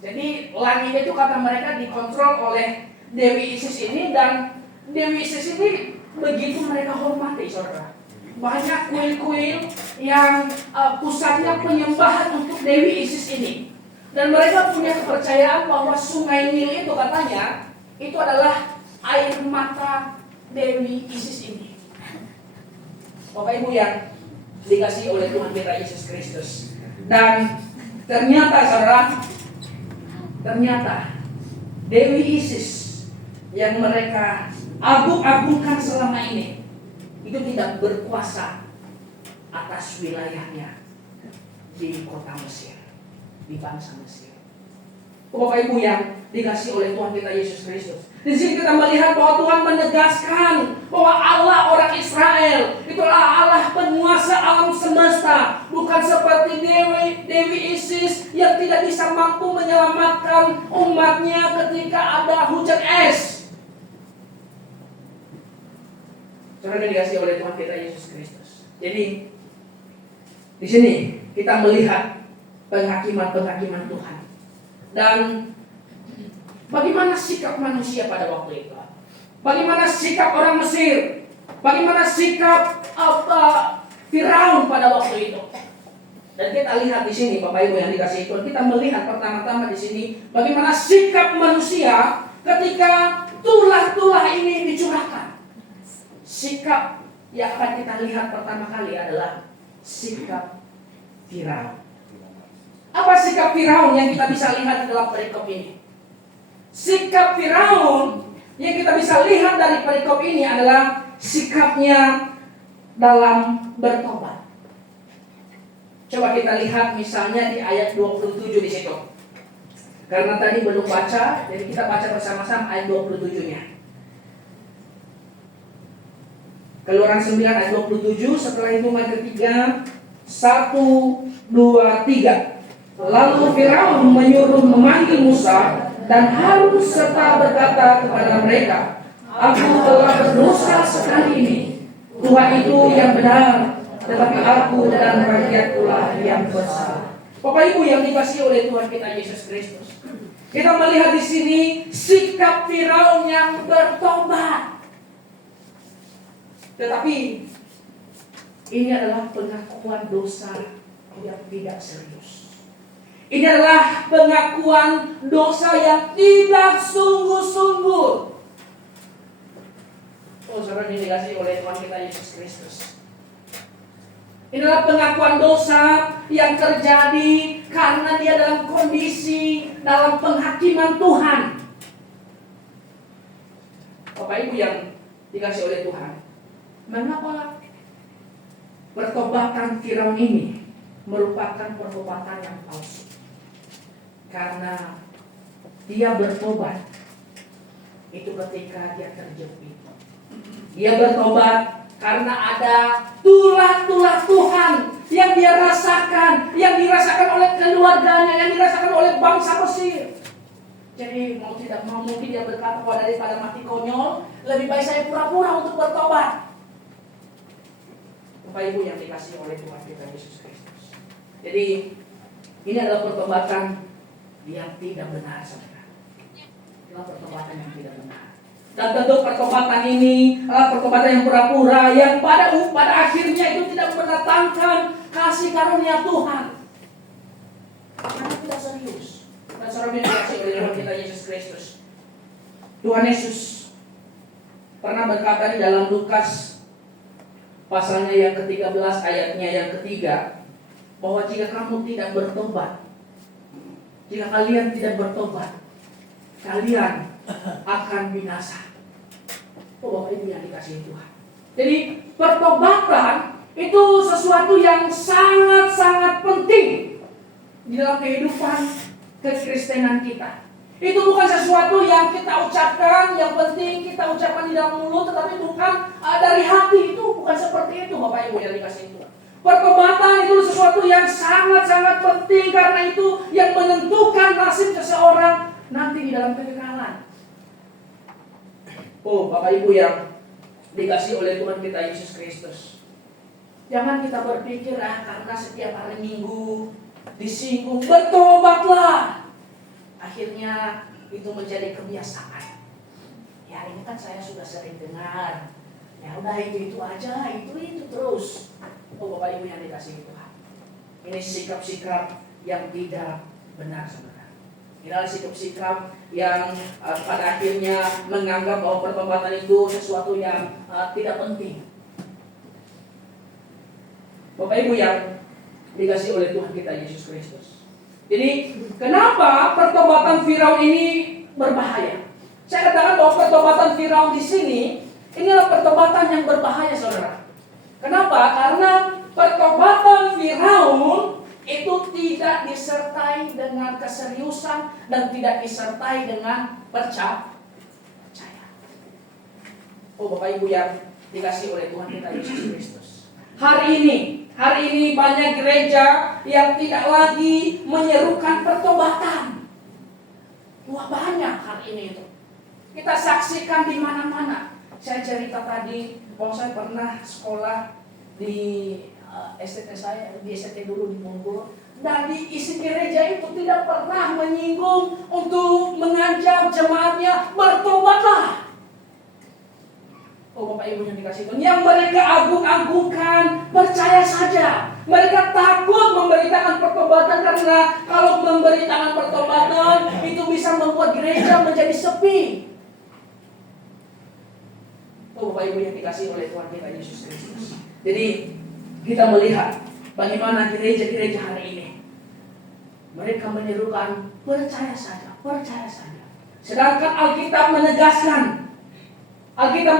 Jadi langit itu kata mereka dikontrol oleh Dewi Isis ini, dan Dewi Isis ini begitu mereka hormati, saudara. Banyak kuil-kuil yang pusatnya penyembahan untuk Dewi Isis ini. Dan mereka punya kepercayaan bahwa sungai Nil itu katanya itu adalah air mata Dewi Isis ini. Bapak Ibu yang dikasihi oleh Tuhan kita Yesus Kristus. Dan ternyata saudara, ternyata Dewi Isis yang mereka agung-agungkan selama ini itu tidak berkuasa atas wilayahnya di kota Mesir, di bangsa Mesir. Bapak Ibu yang dikasihi oleh Tuhan kita Yesus Kristus. Di sini kita melihat bahwa Tuhan menegaskan bahwa Allah orang Israel itulah Allah penguasa alam semesta, bukan seperti Dewi Isis yang tidak bisa mampu menyelamatkan umatnya ketika ada hujan es. Saudara yang dikasihi oleh Tuhan kita Yesus Kristus. Jadi di sini kita melihat penghakiman Tuhan. Dan bagaimana sikap manusia pada waktu itu? Bagaimana sikap orang Mesir? Bagaimana sikap Firaun pada waktu itu? Dan kita lihat di sini, Bapak Ibu yang dikasihi Tuhan, kita melihat pertama-tama di sini bagaimana sikap manusia ketika tulah-tulah ini dicurahkan. Sikap yang akan kita lihat pertama kali adalah sikap Firaun. Apa sikap Firaun yang kita bisa lihat di dalam perikop ini? Sikap Firaun yang kita bisa lihat dari perikop ini adalah sikapnya dalam bertobat. Coba kita lihat misalnya di ayat 27 di situ. Karena tadi belum baca, jadi kita baca bersama-sama ayat 27-nya. Keluaran 9 ayat 27, setelah hitungan ketiga, 1, 2, 3. Lalu Firaun menyuruh memanggil Musa dan Harun serta berkata kepada mereka, "Aku telah berdosa sekali ini. Tuhan itu yang benar, tetapi aku dan rakyatkulah yang bersalah." Bapak Ibu yang dikasihi oleh Tuhan kita Yesus Kristus, kita melihat di sini sikap Firaun yang bertobat. Tetapi ini adalah pengakuan dosa yang tidak serius. Ini adalah pengakuan dosa yang tidak sungguh-sungguh. Oh, saudara yang dikasihi oleh Tuhan kita Yesus Kristus. Ini adalah pengakuan dosa yang terjadi karena dia dalam kondisi dalam penghakiman Tuhan. Bapak Ibu yang dikasihi oleh Tuhan, mengapa pertobatan Firaun ini merupakan pertobatan yang palsu? Karena dia bertobat itu ketika dia terjepit. Dia bertobat karena ada tulah-tulah Tuhan yang dia rasakan, yang dirasakan oleh keluarganya, yang dirasakan oleh bangsa Mesir. Jadi mau tidak mau mungkin dia berkata bahwa daripada mati konyol, lebih baik saya pura-pura untuk bertobat. Bapak Ibu yang dikasihi oleh Tuhan kita Yesus Kristus. Jadi ini adalah pertobatan yang tidak benar, saudara. Adalah pertobatan yang tidak benar. Dan tentu pertobatan ini adalah pertobatan yang pura-pura, yang pada akhirnya itu tidak mendatangkan kasih karunia Tuhan. Karena tidak serius. Dan saudara yang dikasihi oleh Tuhan kita Yesus Kristus, Tuhan Yesus pernah berkata di dalam Lukas pasalnya yang ke-13 ayatnya yang ketiga, bahwa jika kamu tidak bertobat, jika kalian tidak bertobat, kalian akan binasa. Oh, Bapak Ibu yang dikasihi Tuhan. Jadi pertobatan itu sesuatu yang sangat-sangat penting di dalam kehidupan kekristenan kita. Itu bukan sesuatu yang kita ucapkan, yang penting kita ucapkan di dalam mulut, tetapi bukan dari hati. Itu bukan seperti itu, Bapak Ibu yang dikasihi Tuhan. Pertobatan itu sesuatu yang sangat-sangat penting, karena itu yang menentukan nasib seseorang nanti di dalam kekekalan. Oh, Bapak Ibu yang dikasih oleh Tuhan kita Yesus Kristus, jangan kita berpikir karena setiap hari Minggu disinggung bertobatlah, akhirnya itu menjadi kebiasaan. Ya ini kan saya sudah sering dengar, ya udah itu aja, itu terus. Oh Bapak Ibu yang dikasih Tuhan, ini sikap-sikap yang tidak benar saudara. Ini adalah sikap-sikap yang pada akhirnya menganggap bahwa pertobatan itu sesuatu yang tidak penting. Bapak Ibu yang dikasih oleh Tuhan kita Yesus Kristus. Jadi kenapa pertobatan Firaun ini berbahaya? Saya katakan bahwa pertobatan Firaun di sini inilah pertobatan yang berbahaya, saudara. Kenapa? Karena pertobatan Firaun itu tidak disertai dengan keseriusan dan tidak disertai dengan percaya. Oh Bapak Ibu yang dikasih oleh Tuhan kita Yesus Kristus. Hari ini banyak gereja yang tidak lagi menyerukan pertobatan. Wah banyak hari ini itu. Kita saksikan di mana-mana. Saya cerita tadi, kalau saya pernah sekolah di STT saya, di STT dulu di Bogor, dan di isi gereja itu tidak pernah menyinggung untuk mengajak jemaatnya bertobatlah. Oh Bapak Ibu yang dikasih Tuhan, yang mereka agung-agungkan, percaya saja. Mereka takut memberitakan pertobatan karena kalau memberitakan pertobatan itu bisa membuat gereja menjadi sepi. Oh Bapak Ibu yang dikasih oleh Tuhan kita Yesus Kristus. Jadi kita melihat bagaimana gereja-gereja hari ini mereka menyerukan percaya saja, percaya saja. Sedangkan Alkitab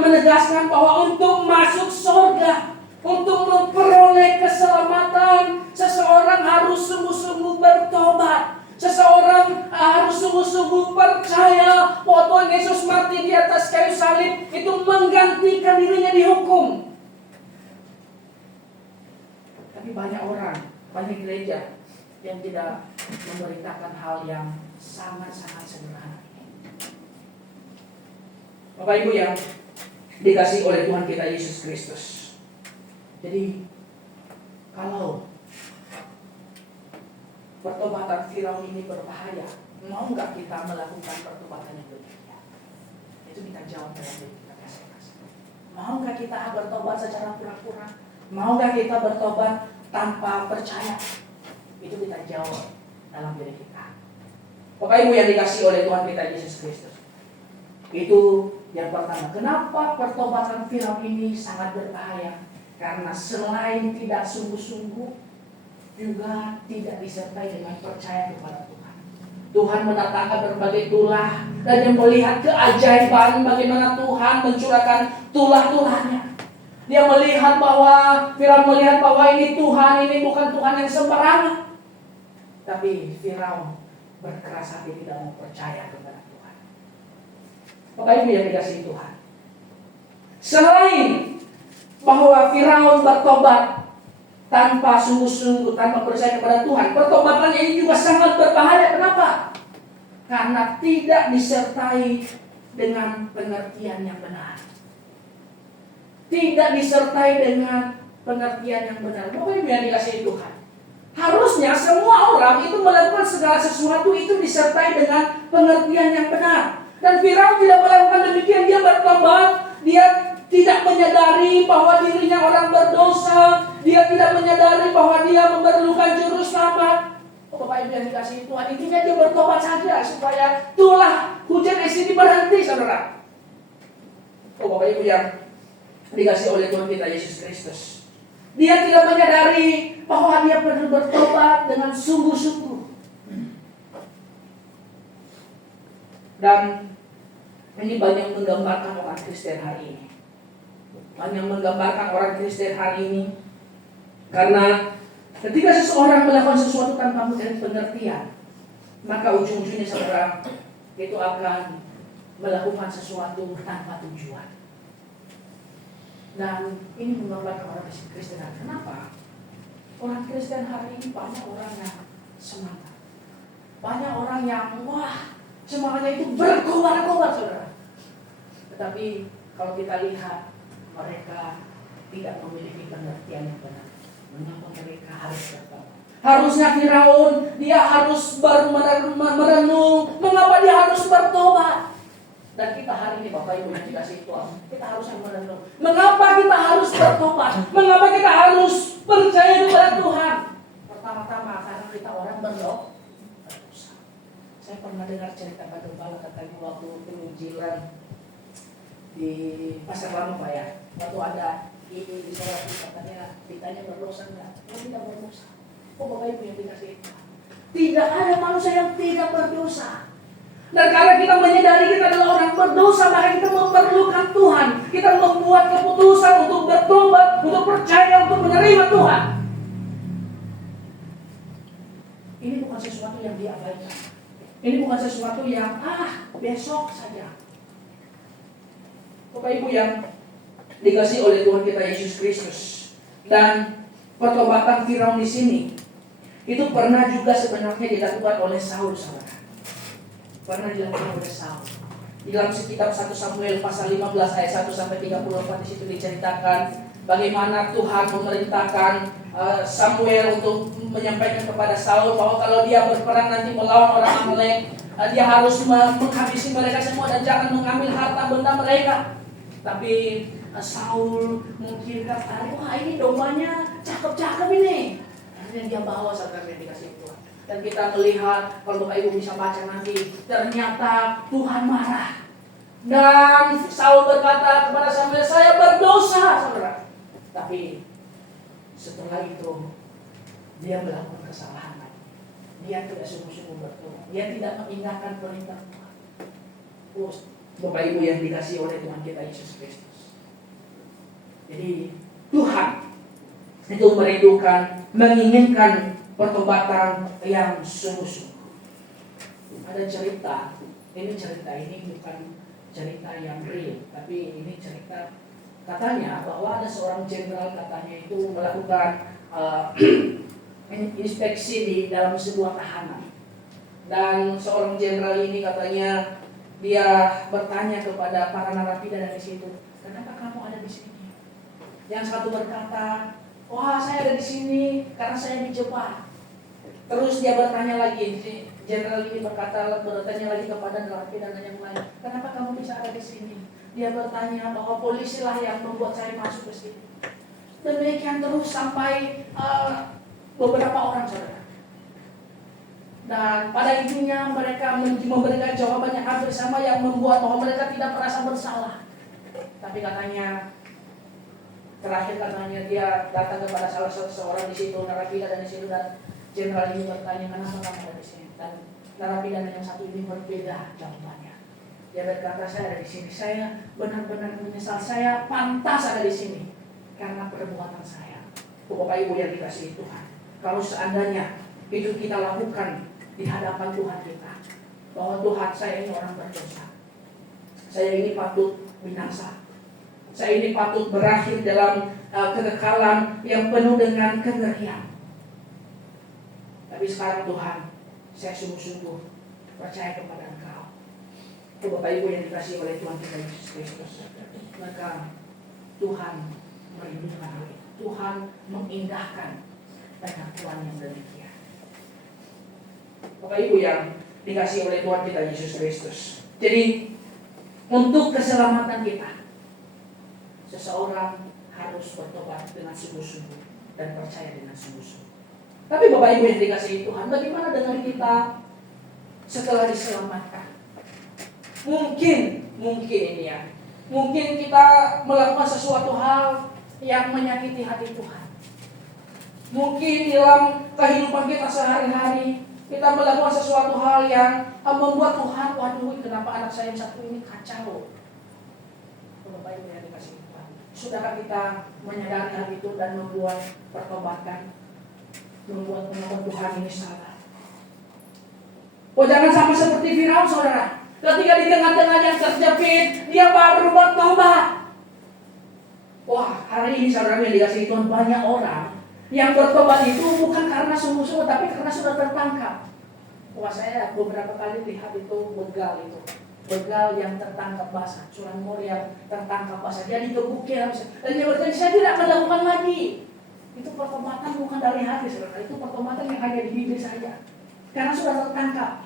menegaskan bahwa untuk masuk surga, untuk memperoleh keselamatan, seseorang harus sungguh-sungguh bertobat. Seseorang harus sungguh-sungguh percaya bahwa Tuhan Yesus mati di atas kayu salib itu menggantikan dirinya dihukum. Tapi banyak orang, banyak gereja yang tidak memberitakan hal yang sangat-sangat sederhana. Bapak Ibu yang dikasih oleh Tuhan kita Yesus Kristus. Jadi kalau pertobatan Firaun ini berbahaya, mau nggak kita melakukan pertobatan yang demikian? Itu kita jawab dalam diri kita masing-masing. Mau nggak kita bertobat secara pura-pura? Mau nggak kita bertobat tanpa percaya? Itu kita jawab dalam diri kita. Bapak Ibu yang dikasih oleh Tuhan kita Yesus Kristus. Itu yang pertama. Kenapa pertobatan Firaun ini sangat berbahaya? Karena selain tidak sungguh-sungguh, juga tidak disertai dengan percaya kepada Tuhan. Tuhan mendatangkan berbagai tulah dan yang melihat keajaiban bagaimana Tuhan mencurahkan tulah-tulahnya. Dia melihat bahwa Firaun melihat bahwa ini Tuhan, ini bukan Tuhan yang sembarangan. Tapi Firaun berkeras hati tidak mau percaya kepada Tuhan. Bapak Ibu yang dikasihi Tuhan, selain bahwa Firaun bertobat tanpa sungguh-sungguh, tanpa percaya kepada Tuhan, pertobatannya ini juga sangat berbahaya. Kenapa? Karena tidak disertai dengan pengertian yang benar. Tidak disertai dengan pengertian yang benar. Bapak Ibu yang dikasihi Tuhan, harusnya semua orang itu melakukan segala sesuatu itu disertai dengan pengertian yang benar. Dan Firaun tidak melakukan demikian. Dia bertobat, dia tidak menyadari bahwa dirinya orang berdosa, dia tidak menyadari bahwa dia memerlukan juru selamat. Oh, Bapak Ibu yang dikasihi Tuhan, intinya dia bertobat saja supaya tulah hujan es ini berhenti, saudara. Oh, Bapak Ibu yang dikasihi oleh Tuhan kita Yesus Kristus, dia tidak menyadari bahwa dia perlu bertobat dengan sungguh-sungguh. Dan ini banyak menggambarkan orang Kristen hari ini. Banyak menggambarkan orang Kristen hari ini. Karena ketika seseorang melakukan sesuatu tanpa pengertian, maka ujung-ujungnya saudara itu akan melakukan sesuatu tanpa tujuan. Dan ini menggambarkan orang Kristen hari ini. Kenapa? Orang Kristen hari ini banyak orang yang semangat. Banyak orang yang semangatnya itu berkobar-kobar, saudara. Tetapi kalau kita lihat, mereka tidak memiliki pengertian yang benar. Mengapa mereka harus bertobat? Harusnya Firaun, dia harus merenung, mengapa dia harus bertobat? Dan kita hari ini Bapak Ibu yang dikasih Tuhan, kita harusnya merenung, mengapa kita harus bertobat? Mengapa kita harus percaya kepada Tuhan? Pertama-tama karena kita orang berdosa. Saya pernah dengar cerita Pak Gembala katanya waktu penginjilan di Pasar Lama Pak ya, waktu ada ini di sholat katanya ditanya berdosa enggak? Tidak berdosa. Oh Bapak Ibu yang dikasih Tuhan, tidak ada manusia yang tidak berdosa. Dan karena kita menyadari kita adalah orang berdosa, maka kita memerlukan Tuhan. Kita membuat keputusan untuk bertobat, untuk percaya, untuk menerima Tuhan. Ini bukan sesuatu yang diabaikan. Ini bukan sesuatu yang besok saja. Bapak Ibu yang dikasih oleh Tuhan kita Yesus Kristus, dan pertobatan Firaun di sini itu pernah juga sebenarnya dilakukan oleh Saul, saudara. Pernah dilakukan oleh Saul. Di dalam kitab 1 Samuel pasal 15 ayat 1 sampai 34 di situ diceritakan bagaimana Tuhan memerintahkan Samuel untuk menyampaikan kepada Saul bahwa kalau dia berperang nanti melawan orang Amalek, dia harus menghabisi mereka semua dan jangan mengambil harta benda mereka. Tapi Saul mungkin kata, wah ini dombanya cakep-cakep ini. Akhirnya dia bawa saudara yang dikasih Tuhan. Dan kita melihat, kalau Bapak Ibu bisa baca nanti, ternyata Tuhan marah. Dan Saul berkata kepada Samuel, saya berdosa, saudara. Tapi setelah itu, dia melakukan kesalahan. Dia tidak sungguh-sungguh bertobat. Dia tidak mengingatkan perintah Tuhan. Bapak Ibu yang dikasih oleh Tuhan kita Yesus Kristus. Jadi Tuhan itu merindukan, menginginkan pertobatan yang sungguh-sungguh. Ada cerita, ini bukan cerita yang real, tapi ini cerita katanya bahwa ada seorang jenderal katanya itu melakukan inspeksi di dalam sebuah tahanan. Dan seorang jenderal ini katanya dia bertanya kepada para narapidana di situ, kenapa kamu ada di sini? Yang satu berkata, wah saya ada di sini karena saya dijebak. Terus dia bertanya lagi, jenderal ini bertanya lagi kepada narapidana yang lain, kenapa kamu bisa ada di sini? Dia bertanya bahwa polisi lah yang membuat saya masuk ke sini. Demikian terus sampai beberapa orang, saudara. Dan pada intinya mereka memberikan jawaban yang hampir sama yang membuat bahwa mereka tidak merasa bersalah. Tapi katanya terakhir katanya dia datang kepada salah seorang di situ narapidana di situ dan jenderal ini bertanya, kenapa kamu ada di sini? Dan narapidana yang satu ini berbeda jawabannya. Dia berkata, saya ada di sini, saya benar-benar menyesal, saya pantas ada di sini karena perbuatan saya. Bapak Ibu yang dikasihi Tuhan, kalau seandainya itu kita lakukan di hadapan Tuhan kita, bahwa Tuhan, saya ini orang berdosa, saya ini patut binasa, saya ini patut berakhir dalam kekekalan yang penuh dengan kengerian. Tapi sekarang Tuhan, saya sungguh-sungguh percaya kepada Engkau. Bapak Ibu yang dikasihi oleh Tuhan kita Yesus Kristus, maka Tuhan merindukan hal itu. Tuhan mengindahkan pengakuan yang demikian. Bapak Ibu yang dikasihi oleh Tuhan kita Yesus Kristus. Jadi untuk keselamatan kita, seseorang harus bertobat dengan sungguh-sungguh dan percaya dengan sungguh-sungguh. Tapi Bapak Ibu yang dikasihi Tuhan, bagaimana dengan kita setelah diselamatkan? Mungkin ini ya, mungkin kita melakukan sesuatu hal yang menyakiti hati Tuhan. Mungkin dalam kehidupan kita sehari-hari kita melakukan sesuatu hal yang membuat Tuhan, waduh, kenapa anak saya yang satu ini kacau? Bapak Ibu yang dikasihi Tuhan, sudahkah kita menyadari hal itu dan membuat pertobatan? Membuat Tuhan ini salah. Oh, jangan sampai seperti Firaun, saudara. Ketika di tengah-tengah yang terjepit, dia baru bertobat. Wah, hari ini saudara yang dikasihi Tuhan, banyak orang yang bertobat itu bukan karena sungguh-sungguh, tapi karena sudah tertangkap. Wah, saya beberapa kali lihat itu begal itu. begal yang tertangkap basah, curanmor yang tertangkap basah, dia digebukin, dan dia berkata, saya tidak akan lakukan lagi. Itu pertobatan bukan dari hati, saudara. Itu pertobatan yang hanya di bibir saja, karena sudah tertangkap.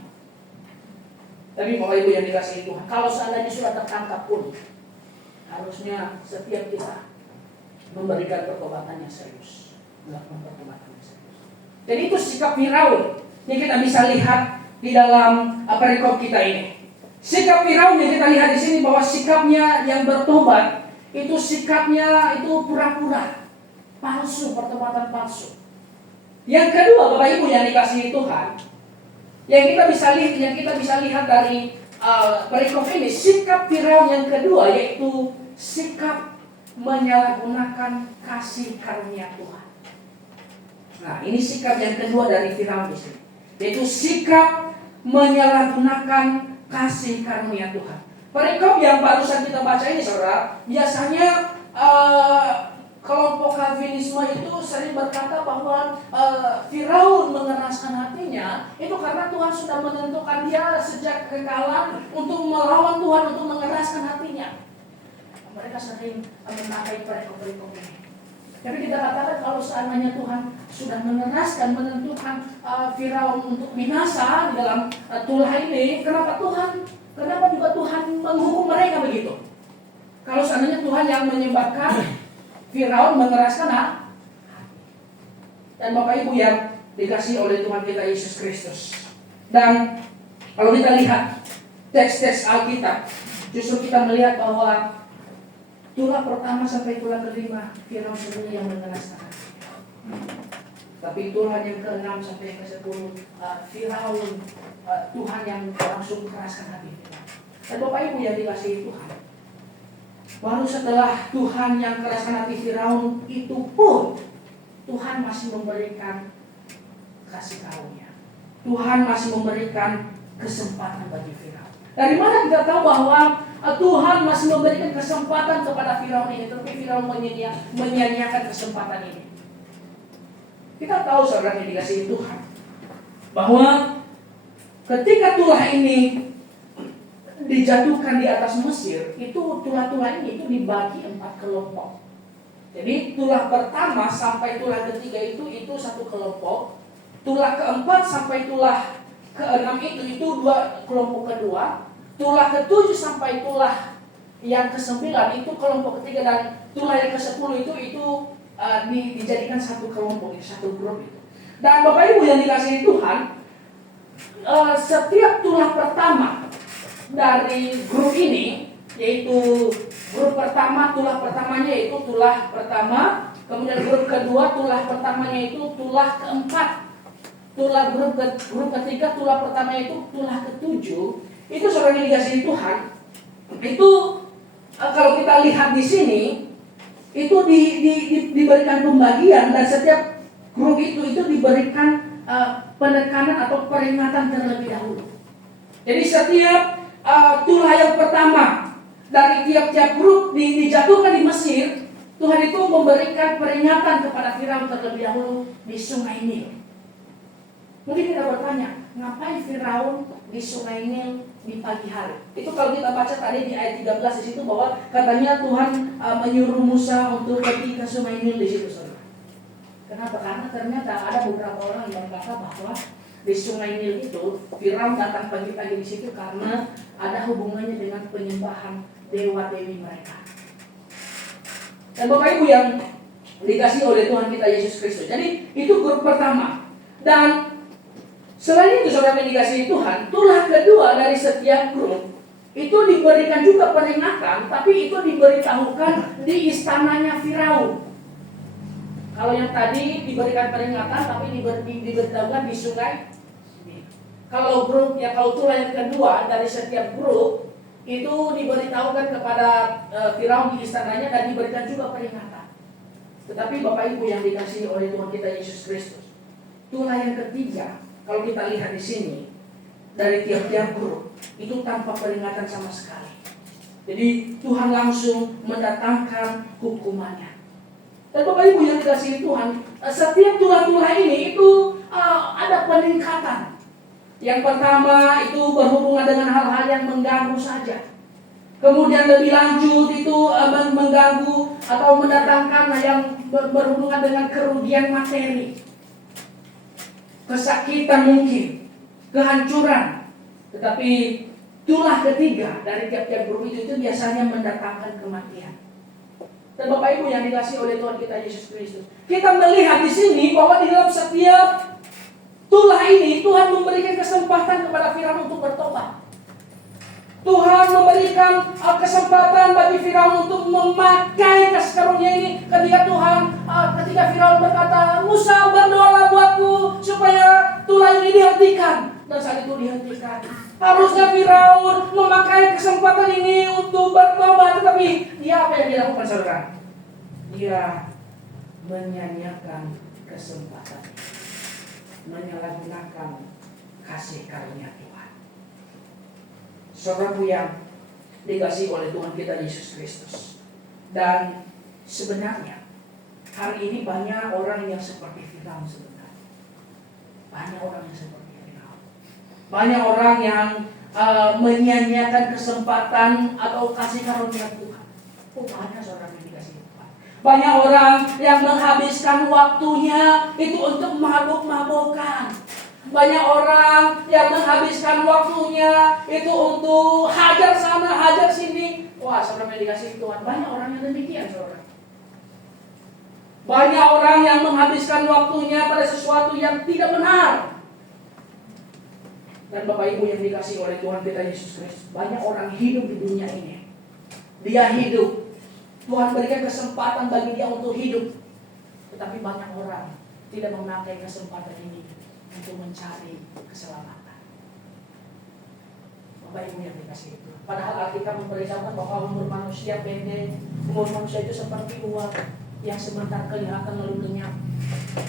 Tapi Bapak Ibu yang dikasihi Tuhan, kalau seandainya sudah tertangkap pun, harusnya setiap kita memberikan pertobatan yang serius, melakukan pertobatan yang serius. Jadi itu sikap Firaun yang kita bisa lihat di dalam perikop kita ini. Sikap Firaun yang kita lihat di sini bahwa sikapnya yang bertobat itu sikapnya itu pura-pura, palsu, pertobatan palsu. Yang kedua, Bapak Ibu yang dikasihi Tuhan, yang kita bisa lihat dari perikop ini, sikap Firaun yang kedua yaitu sikap menyalahgunakan kasih karunia Tuhan. Nah, ini sikap yang kedua dari Firaun di sini, yaitu sikap menyalahgunakan kasih karunia Tuhan. Perikop yang barusan kita baca ini, saudara, biasanya kelompok Calvinisme itu sering berkata bahwa Firaun mengeraskan hatinya itu karena Tuhan sudah menentukan dia sejak kekalan untuk melawan Tuhan, untuk mengeraskan hatinya. Mereka sering memakai perikop-perikop ini. Tapi kita katakan kalau seandainya Tuhan sudah mengeraskan, menentukan Firaun untuk binasa di dalam tulah ini, kenapa juga Tuhan menghukum mereka begitu? Kalau seandainya Tuhan yang menyebabkan Firaun mengeraskan hati. Dan Bapak Ibu yang dikasihi oleh Tuhan kita Yesus Kristus. Dan kalau kita lihat teks-teks Alkitab, justru kita melihat bahwa tulah pertama sampai tulah kelima Firaun sebenarnya yang mengeraskan hati. Tapi tulah yang ke-6 sampai yang ke-10 Firaun Tuhan yang langsung mengeraskan hati. Dan Bapak Ibu yang dikasihi Tuhan, baru setelah Tuhan yang keraskan hati Firaun itu pun Tuhan masih memberikan kasih karunia. Tuhan masih memberikan kesempatan bagi Firaun. Dari mana kita tahu bahwa Tuhan masih memberikan kesempatan kepada Firaun ini, tapi Firaun menyia-nyiakan kesempatan ini? Kita tahu, saudara yang dikasihi Tuhan, bahwa ketika tulah ini dijatuhkan di atas Mesir, itu tulah-tulah ini itu dibagi 4 kelompok. Jadi tulah pertama sampai tulah ketiga itu satu kelompok. Tulah keempat sampai tulah ke-6 itu 2 kelompok kedua. Tulah ke-7 sampai tulah yang ke-9 itu kelompok ketiga, dan tulah yang ke-10 itu dijadikan satu kelompok, satu grup itu. Dan Bapak Ibu yang dikasihi Tuhan, setiap tulah pertama dari grup ini, yaitu grup pertama, tulah pertamanya itu tulah pertama, kemudian grup kedua, tulah pertamanya itu tulah keempat, tulah grup ketiga, tulah pertamanya itu tulah ke-7. Itu saudara yang dikasihi Tuhan, itu kalau kita lihat di sini, itu diberikan pembagian, dan setiap grup itu diberikan penekanan atau peringatan terlebih dahulu. Jadi setiap tulah yang pertama dari tiap-tiap grup dijatuhkan di Mesir, Tuhan itu memberikan peringatan kepada Firaun terlebih dahulu di Sungai Nil. Mungkin kita bertanya, ngapain Firaun di Sungai Nil di pagi hari? Itu kalau kita baca tadi di ayat 13 di situ, bahwa katanya Tuhan menyuruh Musa untuk pergi ke Sungai Nil di situ, saudara. Kenapa? Karena ternyata ada beberapa orang yang berkata bahwa di Sungai Nil itu Firaun datang pagi-pagi di situ karena ada hubungannya dengan penyembahan dewa-dewi mereka. Dan Bapak Ibu yang dikasihi oleh Tuhan kita Yesus Kristus, jadi itu grup pertama. Dan selain itu, saudara yang dikasihi Tuhan, tulah kedua dari setiap grup itu diberikan juga peringatan, tapi itu diberitahukan di istananya Firaun. Kalau yang tadi diberikan peringatan, tapi diberitahukan di sungai. Kalau tulah yang kedua dari setiap grup itu diberitahukan kepada Firaun di istananya dan diberikan juga peringatan. Tetapi Bapak Ibu yang dikasihi oleh Tuhan kita Yesus Kristus, tulah yang ketiga, kalau kita lihat di sini, dari tiap-tiap grup itu tanpa peringatan sama sekali. Jadi Tuhan langsung mendatangkan hukumannya. Dan Bapak Ibu yang dikasihi Tuhan, setiap tulah-tulah ini itu ada peningkatan. Yang pertama itu berhubungan dengan hal-hal yang mengganggu saja. Kemudian lebih lanjut itu mengganggu atau mendatangkan yang berhubungan dengan kerugian materi, kesakitan mungkin, kehancuran. Tetapi tulah ketiga dari tiap-tiap grup itu biasanya mendatangkan kematian. Dan Bapak Ibu yang dikasihi oleh Tuhan kita Yesus Kristus, kita melihat di sini bahwa di dalam setiap tulah ini Tuhan memberikan kesempatan kepada Firaun untuk bertobat. Tuhan memberikan kesempatan bagi Firaun untuk memakai kasih karunia ini. Ketika Firaun berkata, Musa berdoalah buatku supaya tulah ini dihentikan. Dan saat itu dihentikan. Harusnya Firaun memakai kesempatan ini untuk bertobat, tetapi dia apa yang dilakukan, saudara? Dia menyanyiakan kesempatan, menyalahgunakan kasih karunia Tuhan. Saudaraku yang dikasihi oleh Tuhan kita Yesus Kristus. Dan sebenarnya hari ini banyak orang yang seperti Firaun sebenarnya. Banyak orang yang seperti Firaun. Banyak orang yang menyanyiakan kesempatan atau kasih karunia Tuhan. Banyak saudara yang dikasihi Tuhan. Banyak orang yang menghabiskan waktunya itu untuk mabuk-mabukan. Banyak orang yang menghabiskan waktunya itu untuk hajar sana, hajar sini. Wah, saudara yang dikasihi Tuhan, banyak orang yang demikian, saudara. Banyak orang yang menghabiskan waktunya pada sesuatu yang tidak benar. Dan Bapak Ibu yang dikasihi oleh Tuhan kita Yesus Kristus, banyak orang hidup di dunia ini. Dia hidup, Tuhan berikan kesempatan bagi dia untuk hidup. Tetapi banyak orang tidak memakai kesempatan ini untuk mencari keselamatan. Bapak Ibu yang dikasihi Tuhan, padahal Alkitab memberitahukan bahwa umur manusia pendek, umur manusia itu seperti uap yang sebentar kelihatan lalu lenyap.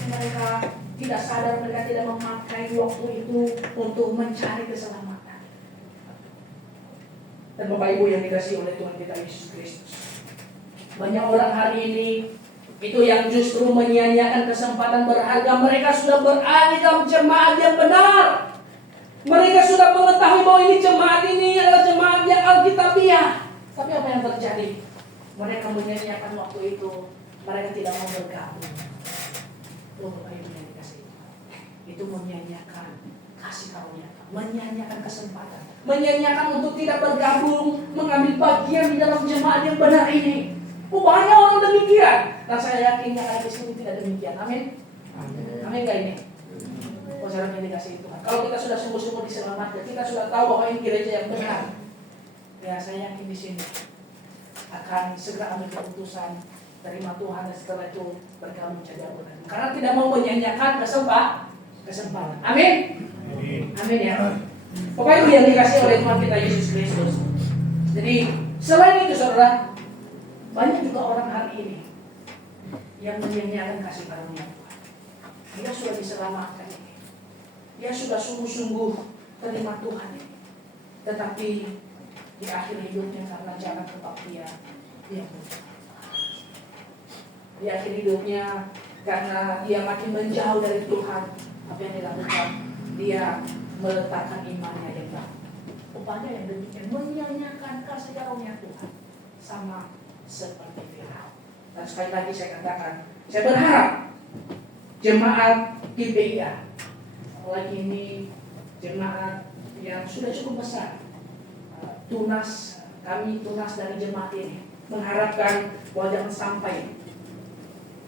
Mereka tidak sadar, mereka tidak memakai waktu itu untuk mencari keselamatan. Dan Bapak Ibu yang dikasihi oleh Tuhan kita Yesus Kristus, banyak orang hari ini itu yang justru menyia-nyiakan kesempatan berharga. Mereka sudah berada dalam jemaat yang benar. Mereka sudah mengetahui bahwa jemaat ini adalah jemaat yang alkitabiah. Tapi apa yang terjadi? Mereka menyia-nyiakan waktu itu. Mereka tidak mau bergabung. Bapak Ibu yang dikasihi, itu menyia-nyiakan kasih karunia, menyia-nyiakan kesempatan, menyia-nyiakan untuk tidak bergabung, mengambil bagian di dalam jemaat yang benar ini. Banyak orang demikian. Dan saya yakin yang ada di sini tidak demikian. Amin. Amin gak ini? Saudara yang dikasihi Tuhan, kalau kita sudah sungguh-sungguh diselamatkan, kita sudah tahu bahwa ini gereja yang benar, ya saya yakin di sini akan segera ambil keputusan terima Tuhan, dan setelah itu bergabung jadi anggota. Karena tidak mau menyanyiakan kesempatan. Amin. Amin ya. Pokoknya yang dikasihi oleh Tuhan kita Yesus Kristus. Jadi selain itu saudara, banyak juga orang hari ini yang menyanyiakan kasih karunia Tuhan. Dia sudah diselamatkan ini. Dia sudah sungguh-sungguh terima Tuhan ini. Tetapi di akhir hidupnya karena jalan kebaktian, dia berubah. Di akhir hidupnya karena dia makin menjauh dari Tuhan, apa yang dilakukan? Dia meletakkan imannya yang baru. Banyak yang demikian menyanyiakan kasih karunia Tuhan, sama seperti Firaun. Dan sekali lagi saya katakan, saya berharap jemaat GPIA, apalagi ini jemaat yang sudah cukup besar, kami tunas dari jemaat ini mengharapkan bahwa jangan sampai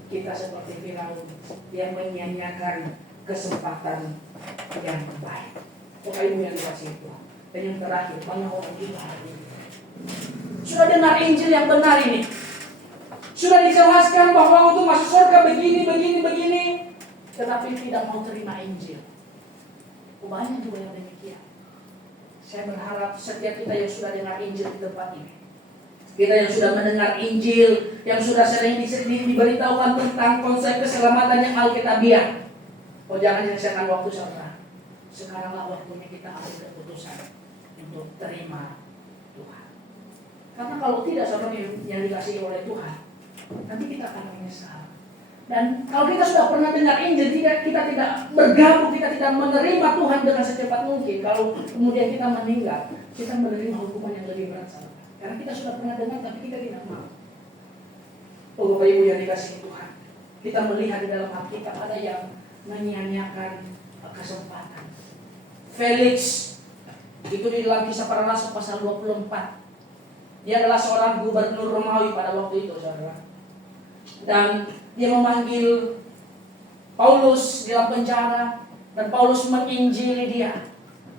kita seperti Firaun yang menyia-nyiakan kesempatan yang baik. Bapak Ibu yang dikasihi Tuhan. Dan yang terakhir, banyak orang juga hari ini sudah dengar Injil yang benar ini, sudah dijelaskan bahwa untuk masuk surga begini, tetapi tidak mau terima Injil. Banyak juga yang demikian. Saya berharap setiap kita yang sudah dengar Injil di tempat ini, kita yang sudah mendengar Injil, yang sudah sering diberitahukan tentang konsep keselamatan yang alkitabiah, jangan sia-siakan waktu saudara. Sekaranglah waktunya kita ambil keputusan untuk terima Tuhan. Karena kalau tidak saudara yang dikasihi oleh Tuhan, nanti kita akan menyesal. Dan kalau kita sudah pernah dengar Injil, kita tidak bergabung, kita tidak menerima Tuhan dengan secepat mungkin. Kalau kemudian kita meninggal, kita menerima hukuman yang lebih berat, saudara. Karena kita sudah pernah dengar, tapi kita tidak mau. Oh Bapak Ibu yang dikasihi Tuhan, kita melihat di dalam Alkitab ada yang menyia-nyiakan kesempatan. Felix itu di dalam Kisah Para Rasul pasal 24. Dia adalah seorang gubernur Romawi pada waktu itu, saudara. Dan dia memanggil Paulus di dalam penjara, dan Paulus menginjili dia.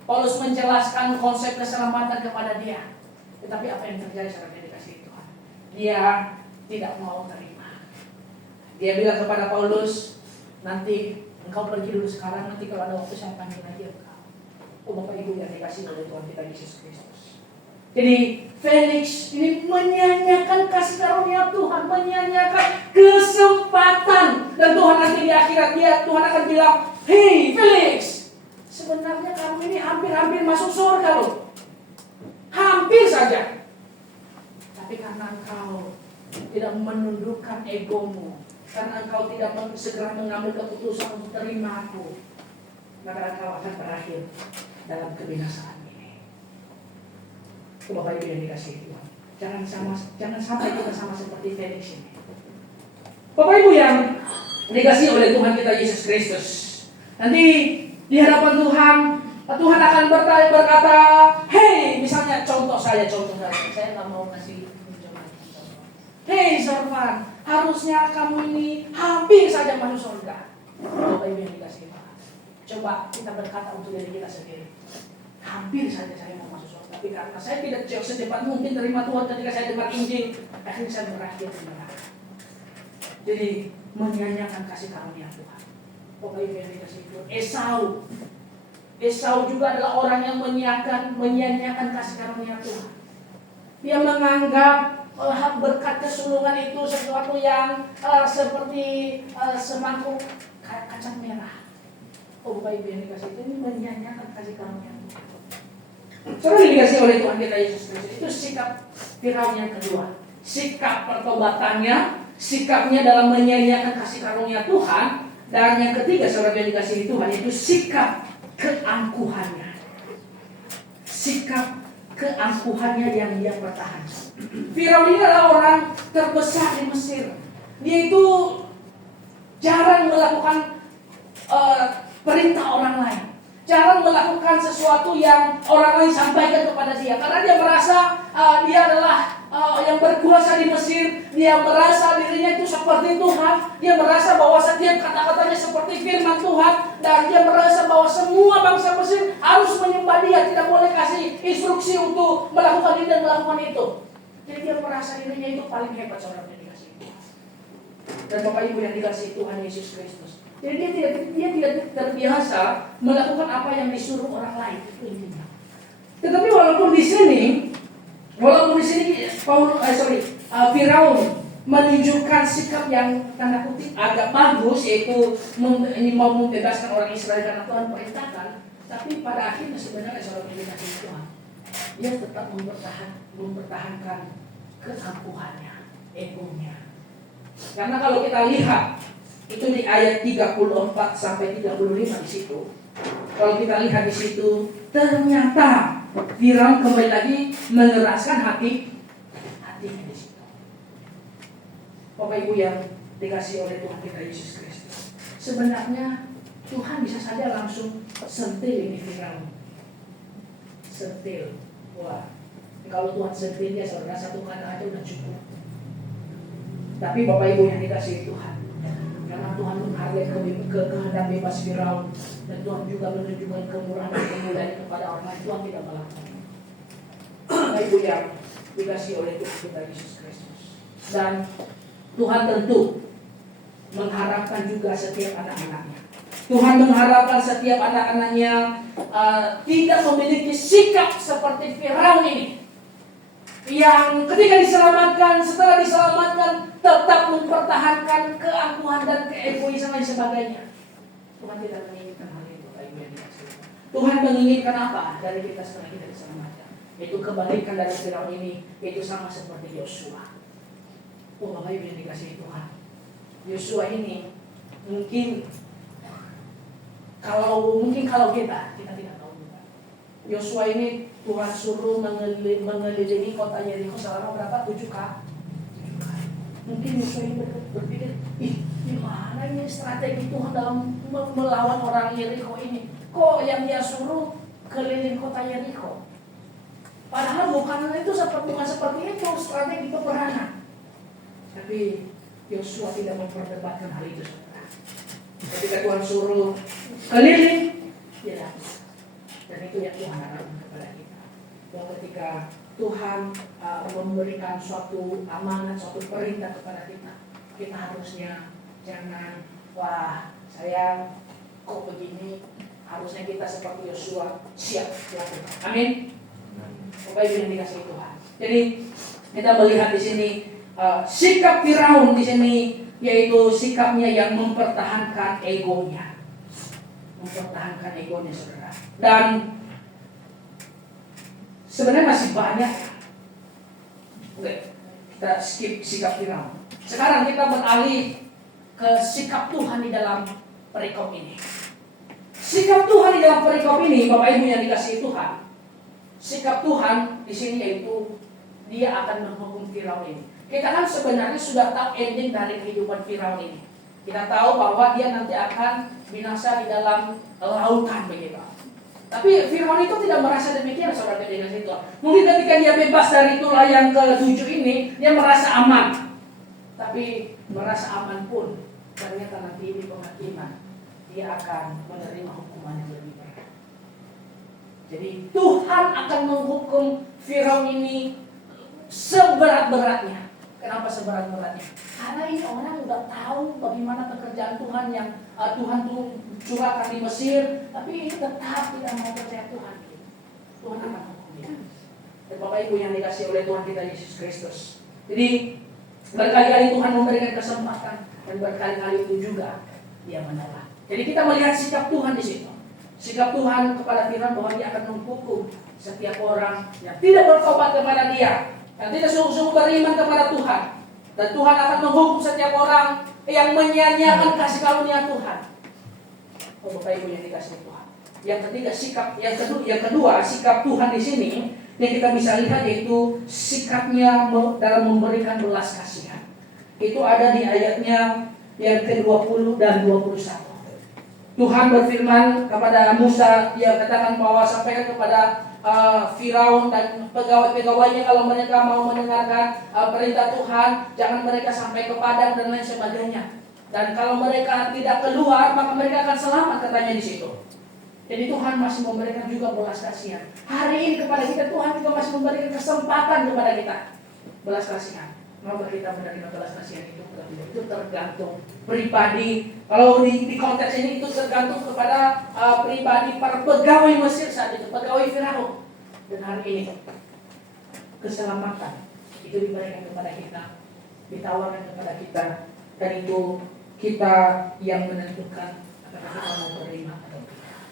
Paulus menjelaskan konsep keselamatan kepada dia. Tetapi apa yang terjadi saat dia dikasih Tuhan? Dia tidak mau terima. Dia bilang kepada Paulus, nanti engkau pergi dulu sekarang, nanti kalau ada waktu saya panggil lagi engkau. Oh Bapak Ibu yang dikasih oleh Tuhan kita Yesus Kristus. Jadi Felix ini menyanyikan kasih karunia Tuhan, menyanyikan kesempatan, dan Tuhan nanti di akhirat Tuhan akan bilang, "Hei Felix, sebenarnya kamu ini hampir-hampir masuk surga loh, hampir saja. Tapi karena engkau tidak menundukkan egomu, karena engkau tidak segera mengambil keputusan untuk terima aku, maka engkau akan berakhir dalam kebinasaan." Bapak Ibu yang dikasihi Tuhan, jangan sampai kita sama seperti Felix ini. Bapak Ibu yang dikasihi oleh Tuhan kita Yesus Kristus, nanti di hadapan Tuhan akan berkata, "Hei," misalnya contoh saya nggak mau ngasih contoh. "Hei Sarvan, harusnya kamu ini hampir saja masuk surga." Bapak Ibu yang dikasihi Tuhan, coba kita berkata untuk diri kita sendiri, hampir saja saya mau masuk surga. Tapi karena saya tidak secepat mungkin terima Tuhan ketika saya dengar Injil, akhirnya saya berakhir di neraka. Jadi menyanyikan kasih karunia Tuhan. Bapak Ibu yang dikasihi Tuhan, Esau juga adalah orang yang menyanyikan kasih karunia Tuhan. Dia menganggap berkat kesulungan itu sesuatu yang seperti semangkuk kacang merah. Oh Bapak Ibu yang dikasihi Tuhan, ini menyanyikan kasih karunia Tuhan. Saudara dikasih oleh Tuhan kita Yesus Kristus, itu sikap Firaun yang kedua. Sikap pertobatannya, sikapnya dalam menyanyikan kasih karunia Tuhan. Dan yang ketiga, saudara yang dikasihi Tuhan, itu sikap keangkuhannya. Sikap keangkuhannya yang dia pertahankan. Firaun ini adalah orang terbesar di Mesir. Dia itu jarang melakukan perintah orang lain, jarang melakukan sesuatu yang orang lain sampaikan kepada dia, karena dia merasa dia adalah yang berkuasa di Mesir. Dia merasa dirinya itu seperti Tuhan. Dia merasa bahwa setiap kata-katanya seperti firman Tuhan, dan dia merasa bahwa semua bangsa Mesir harus menyembah dia, tidak boleh kasih instruksi untuk melakukan ini dan melakukan itu. Jadi dia merasa dirinya itu paling hebat, saudara yang dikasihi Tuhan. Dan Bapak Ibu yang dikasihi Tuhan Yesus Kristus, jadi dia tidak terbiasa melakukan apa yang disuruh orang lain, itu intinya. Tetapi walaupun di sini Firaun menunjukkan sikap yang tanda kutip agak bagus, yaitu mau membebaskan orang Israel karena Tuhan perintahkan, tapi pada akhirnya sebenarnya saudara yang dikasihi Tuhan, dia tetap mempertahankan keangkuhannya, egonya. Karena kalau kita lihat itu di ayat 34 sampai 35 di situ. Kalau kita lihat di situ, ternyata Firaun kembali lagi mengeraskan hatinya di situ. Bapak Ibu yang dikasihi oleh Tuhan kita Yesus Kristus, sebenarnya Tuhan bisa saja langsung sentil ini Firaun. Sentil. Wah, kalau Tuhan sentil dia saudara satu kata aja udah cukup. Tapi Bapak Ibu yang dikasihi Tuhan, karena Tuhan menghargai kehendak bebas Firaun, dan Tuhan juga menunjukkan kemurahan dan kemuliaan kepada orang lain, Tuhan tidak melakukan. Bapak Ibu yang dikasihi oleh Tuhan kita Yesus Kristus, dan Tuhan tentu mengharapkan juga setiap anak-anaknya. Tuhan mengharapkan setiap anak-anaknya tidak memiliki sikap seperti Firaun ini, yang ketika diselamatkan, setelah diselamatkan tetap mempertahankan keangkuhan dan keegoisan dan sebagainya. Tuhan tidak menginginkan hal itu. Tuhan menginginkan apa dari kita setelah kita diselamatkan? Itu kebalikan dari Firaun ini, itu sama seperti Yosua. Oh Bapak Ibu yang dikasihi Tuhan, Yosua ini mungkin kalau kita tidak tahu juga. Yosua ini Tuhan suruh mengelilingi kota Yeriko selama berapa? 7 kali. Mungkin Yosua ini berpikir, gimana ini strategi Tuhan dalam melawan orang Yeriko ini? Kok yang dia suruh keliling kota Yeriko? Padahal bukan seperti itu strategi peperangan. Tapi Yosua tidak memperdebatkan hal itu. Ketika Tuhan suruh keliling, dia datang. Dan itu yang Tuhan harapkan kepada kita. Bahwa ketika Tuhan memberikan suatu amanat, suatu perintah kepada kita, kita harusnya jangan, wah saya kok begini. Harusnya kita seperti Yosua siap lakukan. Amin. Bapak Ibu yang dikasihi Tuhan. Jadi kita melihat di sini sikap Firaun di sini, yaitu sikapnya yang mempertahankan egonya, saudara. Dan sebenarnya masih banyak. Oke, kita skip sikap Firaun. Sekarang kita beralih ke sikap Tuhan di dalam perikop ini. Sikap Tuhan di dalam perikop ini, Bapak Ibu yang dikasihi Tuhan, sikap Tuhan di sini yaitu Dia akan menghukum Firaun ini. Kita kan sebenarnya sudah tahu ending dari kehidupan Firaun ini. Kita tahu bahwa dia nanti akan binasa di dalam lautan begitu. Tapi Firaun itu tidak merasa demikian, saudara dikasihi Tuhan. Mungkin ketika dia bebas dari tulah yang ke-7 ini, dia merasa aman. Tapi merasa aman pun ternyata nanti di penghakiman dia akan menerima hukuman yang lebih berat. Jadi Tuhan akan menghukum Firaun ini seberat-beratnya. Kenapa seberat-beratnya? Karena ini orang udah tahu bagaimana pekerjaan Tuhan yang Tuhan tuh curahkan di Mesir, tapi ini tetap tidak mau percaya Tuhan. Tuhan akan menghukum dia. Dan Bapak Ibu yang dikasihi oleh Tuhan kita Yesus Kristus. Jadi berkali-kali Tuhan memberikan kesempatan dan berkali-kali itu juga dia menolak. Jadi kita melihat sikap Tuhan di situ. Sikap Tuhan kepada Firaun bahwa dia akan menghukum setiap orang yang tidak bertobat kepada dia, yang tidak sungguh-sungguh beriman kepada Tuhan. Dan Tuhan akan menghukum setiap orang yang menyia-nyiakan kasih karunia Tuhan. Oh, Bapak Ibu yang dikasihi Tuhan. Yang ketiga yang kedua sikap Tuhan di sini yang kita bisa lihat yaitu sikapnya dalam memberikan belas kasihan. Itu ada di ayatnya yang ke-20 dan 21. Tuhan berfirman kepada Musa, dia katakan bahwa sampaikan kepada Firaun dan pegawai-pegawainya kalau mereka mau mendengarkan perintah Tuhan, jangan mereka sampai ke padang dan lain sebagainya. Dan kalau mereka tidak keluar, maka mereka akan selamat, katanya di situ. Jadi Tuhan masih memberikan juga belas kasihan. Hari ini kepada kita Tuhan juga masih memberikan kesempatan kepada kita belas kasihan. Mau kita menerima belas kasihan itu tergantung pribadi. Kalau di konteks ini itu tergantung kepada pribadi para pegawai Mesir saat itu, pegawai Firaun. Dan hari ini keselamatan itu diberikan kepada kita, ditawarkan kepada kita, dan itu kita yang menentukan apakah kita mau menerima atau tidak.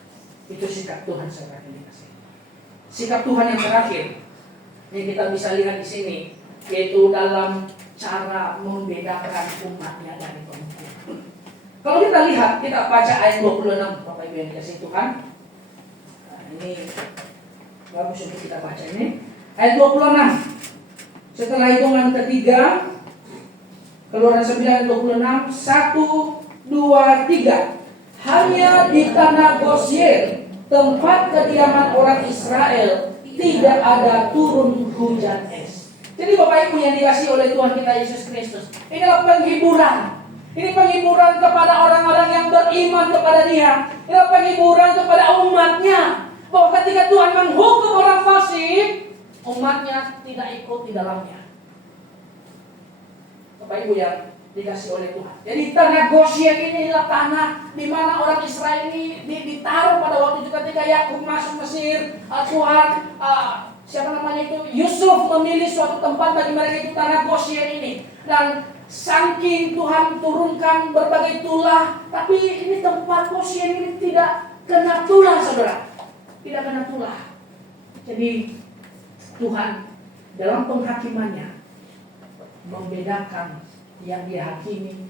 Itu sikap Tuhan saudara yang dikasihi. Sikap Tuhan yang terakhir yang kita bisa lihat di sini yaitu dalam cara membedakan umatnya dari pemukul. Kalau kita lihat, kita baca ayat 26, Bapak Ibu yang dikasihi Tuhan. Nah, ini bagus untuk kita baca ini. Ayat 26. Setelah hitungan ketiga, Keluaran 9 26, 1, 2, 3. Hanya di tanah Gosyen, tempat kediaman orang Israel, tidak ada turun hujan es. Jadi Bapak Ibu yang dikasihi oleh Tuhan kita Yesus Kristus, inilah penghiburan. Ini penghiburan kepada orang-orang yang beriman kepada Dia. Inilah penghiburan kepada umatnya, bahwa ketika Tuhan menghukum orang fasik, umatnya tidak ikut di dalamnya. Bapak Ibu yang dikasihi oleh Tuhan. Jadi tanah Gosyen ini adalah tanah di mana orang Israel ini ditaruh pada waktu itu ketika Yakub masuk Mesir. Tuhan Yusuf memilih suatu tempat bagi mereka itu tanah Gosyen ini. Dan saking Tuhan turunkan berbagai tulah, tapi ini tempat Gosyen ini tidak kena tulah, saudara. Tidak kena tulah. Jadi Tuhan dalam penghakimannya membedakan yang dihakimi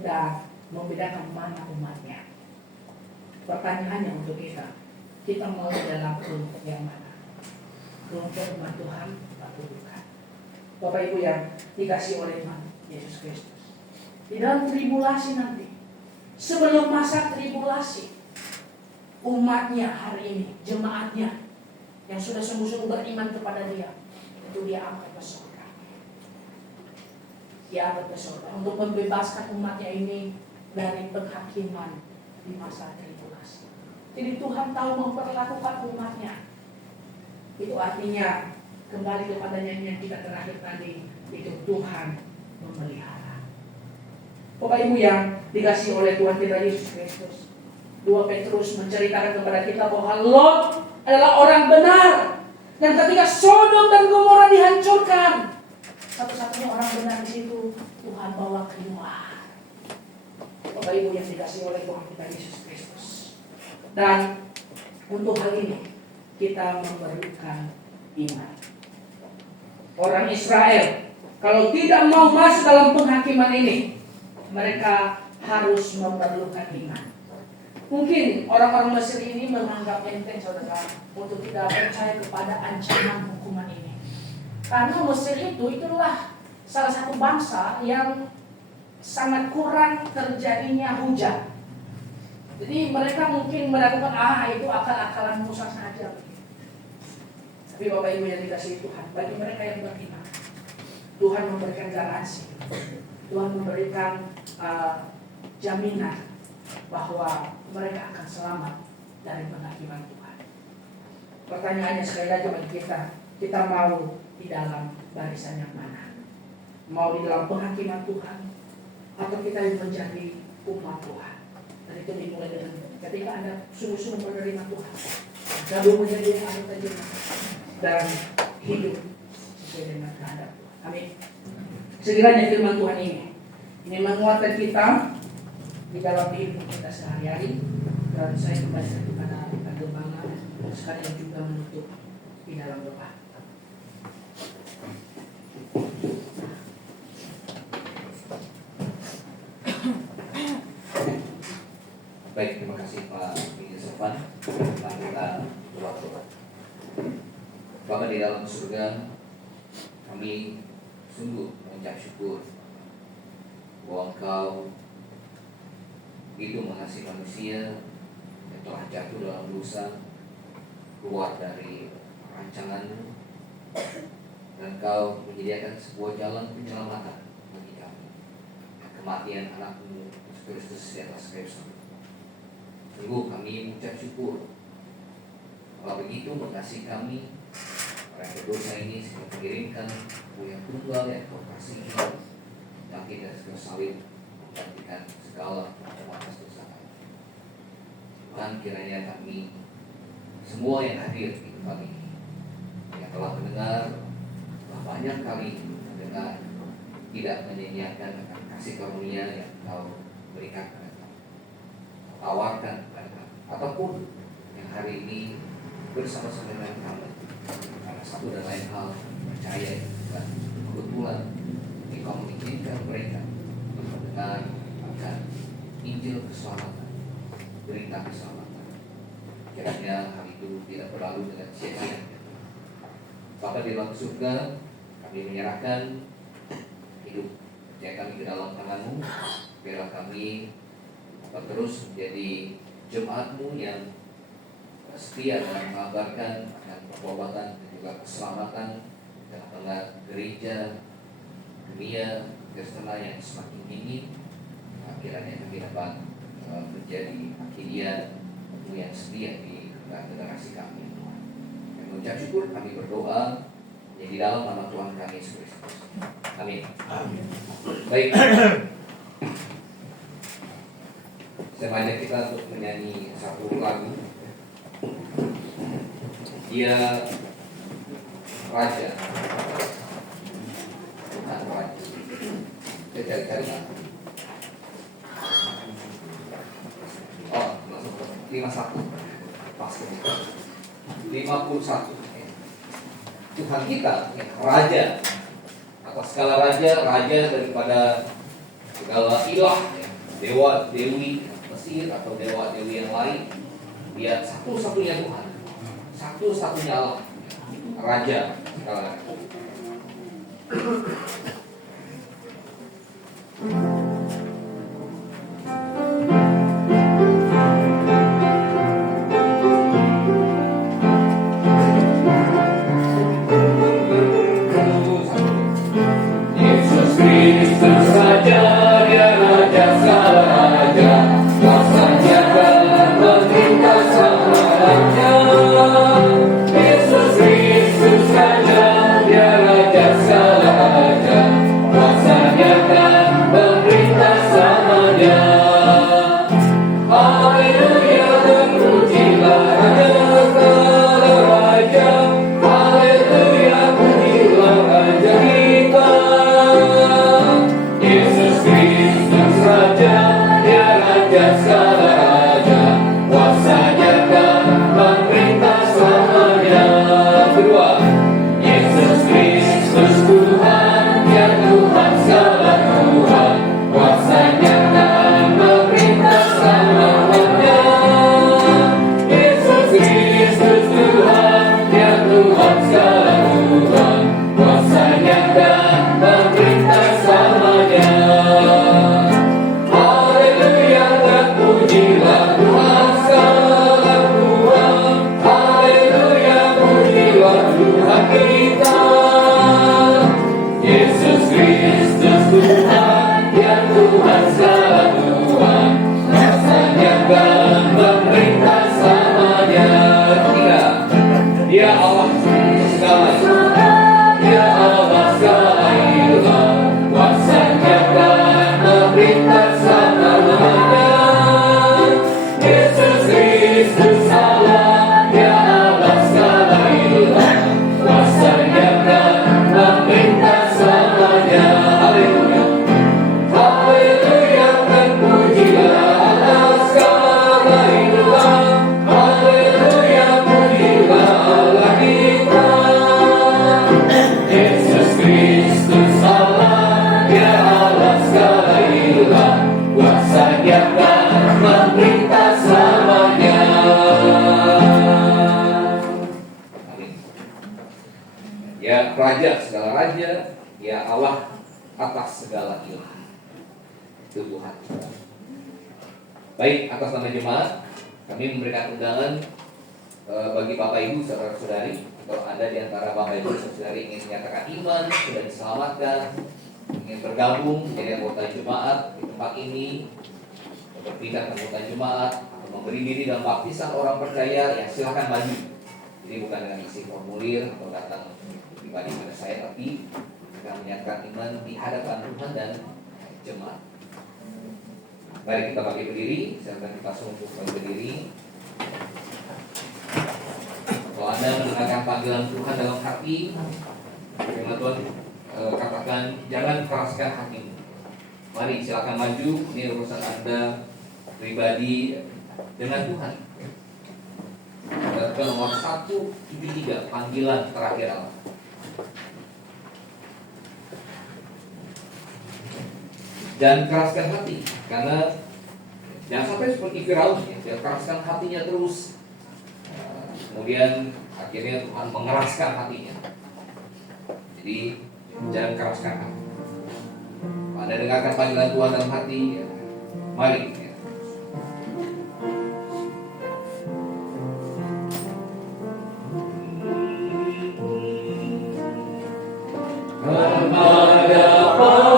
dan membedakan mana umatnya. Pertanyaannya untuk kita mau dalam kelompok yang mana? Kelompok umat Tuhan atau bukan? Bapak Ibu yang dikasih oleh Tuhan Yesus Kristus, di dalam tribulasi nanti, sebelum masa tribulasi, umatnya hari ini, jemaatnya yang sudah sungguh-sungguh beriman kepada Dia, itu Dia angkat ke surga. Dia angkat ke surga untuk membebaskan umatnya ini dari penghakiman di masa tribulasi. Jadi Tuhan tahu memperlakukan umatnya. Itu artinya kembali kepada nyanyian kita terakhir tadi, itu Tuhan memelihara. Bapak Ibu yang dikasih oleh Tuhan kita Yesus Kristus, 2 Petrus menceritakan kepada kita bahwa Lot adalah orang benar, dan ketika Sodom dan Gomora dihancurkan, satu-satunya orang benar di situ Tuhan bawa keluar. Bapak Ibu yang dikasih oleh Tuhan kita Yesus Kristus, dan untuk hal ini kita memerlukan iman. Orang Israel kalau tidak mau masuk dalam penghakiman ini, mereka harus memerlukan iman. Mungkin orang-orang Mesir ini menganggap enteng, saudara, untuk tidak percaya kepada ancaman hukuman ini. Karena Mesir itulah salah satu bangsa yang sangat kurang terjadinya hujan. Jadi mereka mungkin melakukan itu akal-akalan Musa saja. Tapi Bapak Ibu yang dikasihi Tuhan, bagi mereka yang beriman, Tuhan memberikan garansi, Tuhan memberikan jaminan bahwa mereka akan selamat dari penghakiman Tuhan. Pertanyaannya sekali lagi bagi kita mau di dalam barisan yang mana? Mau di dalam penghakiman Tuhan, atau kita yang menjadi umat Tuhan? Dan itu dimulai dengan ketika Anda sungguh-sungguh menerima Tuhan, gabung menjadi anggota jemaat dan hidup sesuai dengan kehendak Tuhan. Amin. Sekiranya firman Tuhan ini menguatkan kita di dalam kehidupan kita sehari-hari, dan saya kembali kepada agama sekalian juga menutup di dalam doa. Baik, terima kasih Pak Bini Sofan. Kita berdoa. Bapa di dalam surga, kami sungguh mengucap syukur bahwa Engkau begitu mengasihi manusia yang telah jatuh dalam dosa, keluar dari rancangan-Mu, dan Engkau menyediakan sebuah jalan penyelamatan bagi kami. Kematian anak-Mu Yesus Kristus di atas kayu salib. Sungguh kami mengucap syukur kalau begitu mengasihi kami, orang berdosa ini, sehingga mengirimkan yang tunggal yang Kau kasihi, mati dari kayu salib, menggantikan segala macam atas dosa kami. Tuhan, kiranya kami semua yang hadir di tempat ini, yang telah mendengar, telah banyak kali mendengar, tidak menyanyiakan akan kasih karunia yang Kau berikan kepada kami, tawarkan kepada kami, ataupun yang hari ini bersama-sama dengan kami karena satu dan lain hal percaya dan kebetulan Engkau mengizinkan mereka mendengar akan Injil keselamatan, berita keselamatan. Kiranya hal itu tidak berlalu dengan sia-sia. Bapa di dalam surga, kami menyerahkan hidup percaya kami ke dalam tangan-Mu. Biarlah kami terus menjadi jemaat-Mu yang setia dalam mengabarkan akan pertobatan dan juga keselamatan dalam tengah gereja dunia Kristen yang semakin tinggi. Kiranya kami dapat menjadi akhirnya-Mu yang setia di generasi kami. Kami mengucap syukur, kami berdoa yang di dalam nama Tuhan kami Yesus Kristus. Amin. Baik. Saya mengajak kita untuk menyanyi satu lagu. Dia Raja, Tuhan Raja. Saya cari-cari kan? Oh, 51 pas 51. Tuhan kita Raja atas segala raja, raja daripada segala ilah. dewa dewi Mesir atau dewa dewi yang lain. Dia satu-satunya Tuhan, satu-satunya Allah, Raja segala. Yesus Kristus Raja, Dia Raja segala raja, kuasanya akan memerintah selamanya. Yesus Kristus Raja, Dia Raja segala raja, kuasanya akan memerintah selamanya. Haleluya, terpujilah Raja segala raja. Haleluya, pujilah Raja kita. Yesus Kristus Raja, Dia Raja segala raja, kuasanya akan memerintah selamanya. Kedua, Yesus Kristus Tuhan, Dia Tuhan segala Tuhan, kuasanya akan memerintah selamanya. Yesus Kristus Tuhan, Dia Tuhan segala Tuhan, kuasanya akan memerintah selamanya. Haleluya, terpujilah Tuhan segala Tuhan. Haleluya, pujilah Tuhan kita. Yesus Kristus Tuhan, Dia Tuhan segala Tuhan, kuasanya akan memerintah selamanya. Ketiga, Dia Allah segala, Dia Allah segala ilah, kuasanya akan memerintah selamanya. Yesus Kristus Allah, Dia Allah segala ilah, kuasanya akan memerintah selamanya. Haleluya, haleluya, terpujilah Allah segala ilah. Haleluya, pujilah Allah kita. Yesus Kristus Allah, Dia Allah segala ilah, kuasanya akan memerintah selamanya. Amin. Ya Raja segala raja, ya Allah atas segala ilah. Itu Tuhan. Baik, atas nama jemaat kami memberikan undangan bagi Bapak Ibu saudara-saudari, atau ada di antara Bapak Ibu saudari ingin menyatakan iman, sudah diselamatkan, ingin bergabung menjadi anggota jemaat di tempat ini, berpindah anggota jemaat atau memberi diri dalam baptisan orang percaya, ya silakan maju. Jadi bukan dengan isi formulir atau datang pribadi pada saya, tapi dengan menyatakan iman di hadapan Tuhan dan jemaat. Mari kita bagi berdiri, silakan kita sungguh bagi berdiri. Kalau Anda mendengarkan panggilan Tuhan dalam hati, firman Tuhan katakan jangan keraskan hatimu. Mari silakan maju, ini urusan Anda pribadi dengan Tuhan. Ke nomor 173, panggilan terakhir Allah. Dan keraskan hati, karena jangan sampai seperti Firaun, ya, dia keraskan hatinya terus. Kemudian akhirnya Tuhan mengeraskan hatinya. Jadi jangan keraskan hati. Anda dengarkan panggilan Tuhan dalam hati, ya, mari. Ya. Kepada panggilan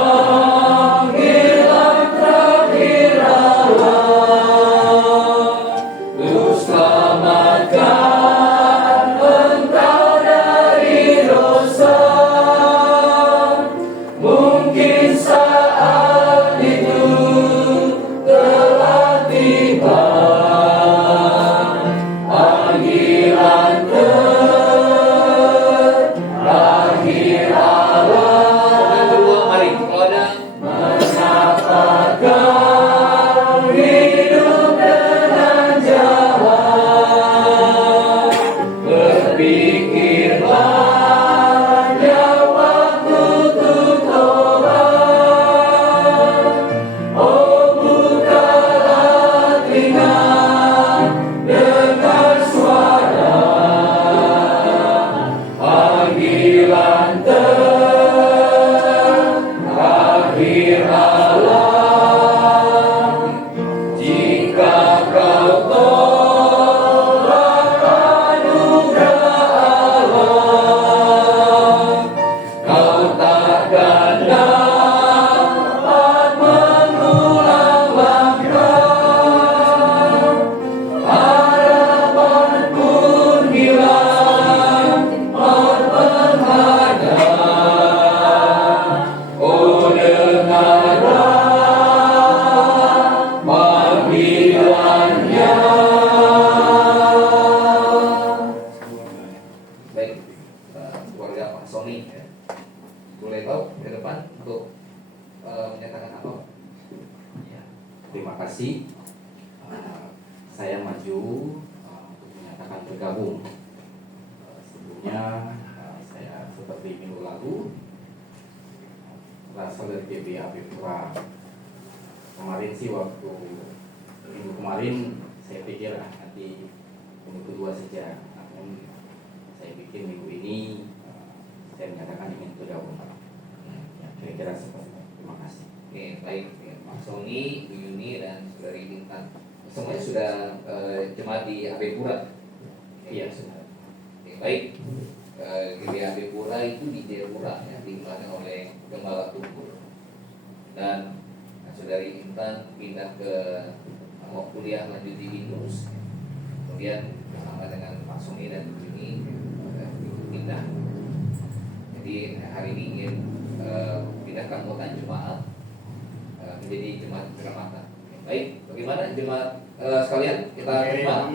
terakhir Allah, Ku selamatkan engkau dari dosa. Mungkin saat itu saya maju untuk menyatakan bergabung. Sebelumnya saya seperti minggu lalu berasal dari PB Apipura. Kemarin sih waktu minggu kemarin saya pikir nanti minggu kedua saja, namun saya pikir minggu ini saya menyatakan ingin bergabung. Ya, kira-kira seperti itu. Terima kasih. Oke, baik. Ya, Pak Sony, Bu Yuni, dan Saudari Intan. Semuanya sudah jemaat di Apipura. Iya, sudah. Oke, baik. GBA Apipura itu di Jayapura, ya, dikelola oleh Gembala Tumpul. Dan Saudari Intan pindah ke mau kuliah lanjut di Binus. Kemudian bersama dengan Pak Sony dan Bu Yuni pindah. Jadi hari ini ingin pindah keanggotaan jemaat menjadi jemaat keselamatan. Baik, bagaimana jemaat sekalian kita terima?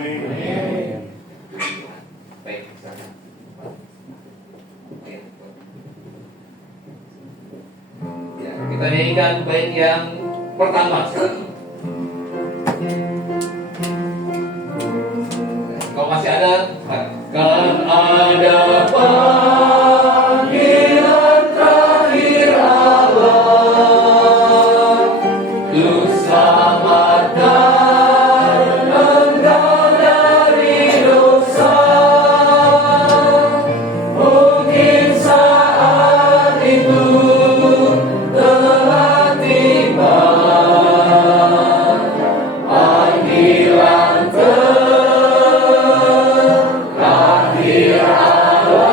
Baik, silakan. Ya, kita nyanyikan bait yang pertama sekarang. Kalau masih ada, kan ada panggilan terakhir Allah untuk selamatkan engkau dari dosa. Mungkin saat itu telah tiba panggilan terakhir Allah.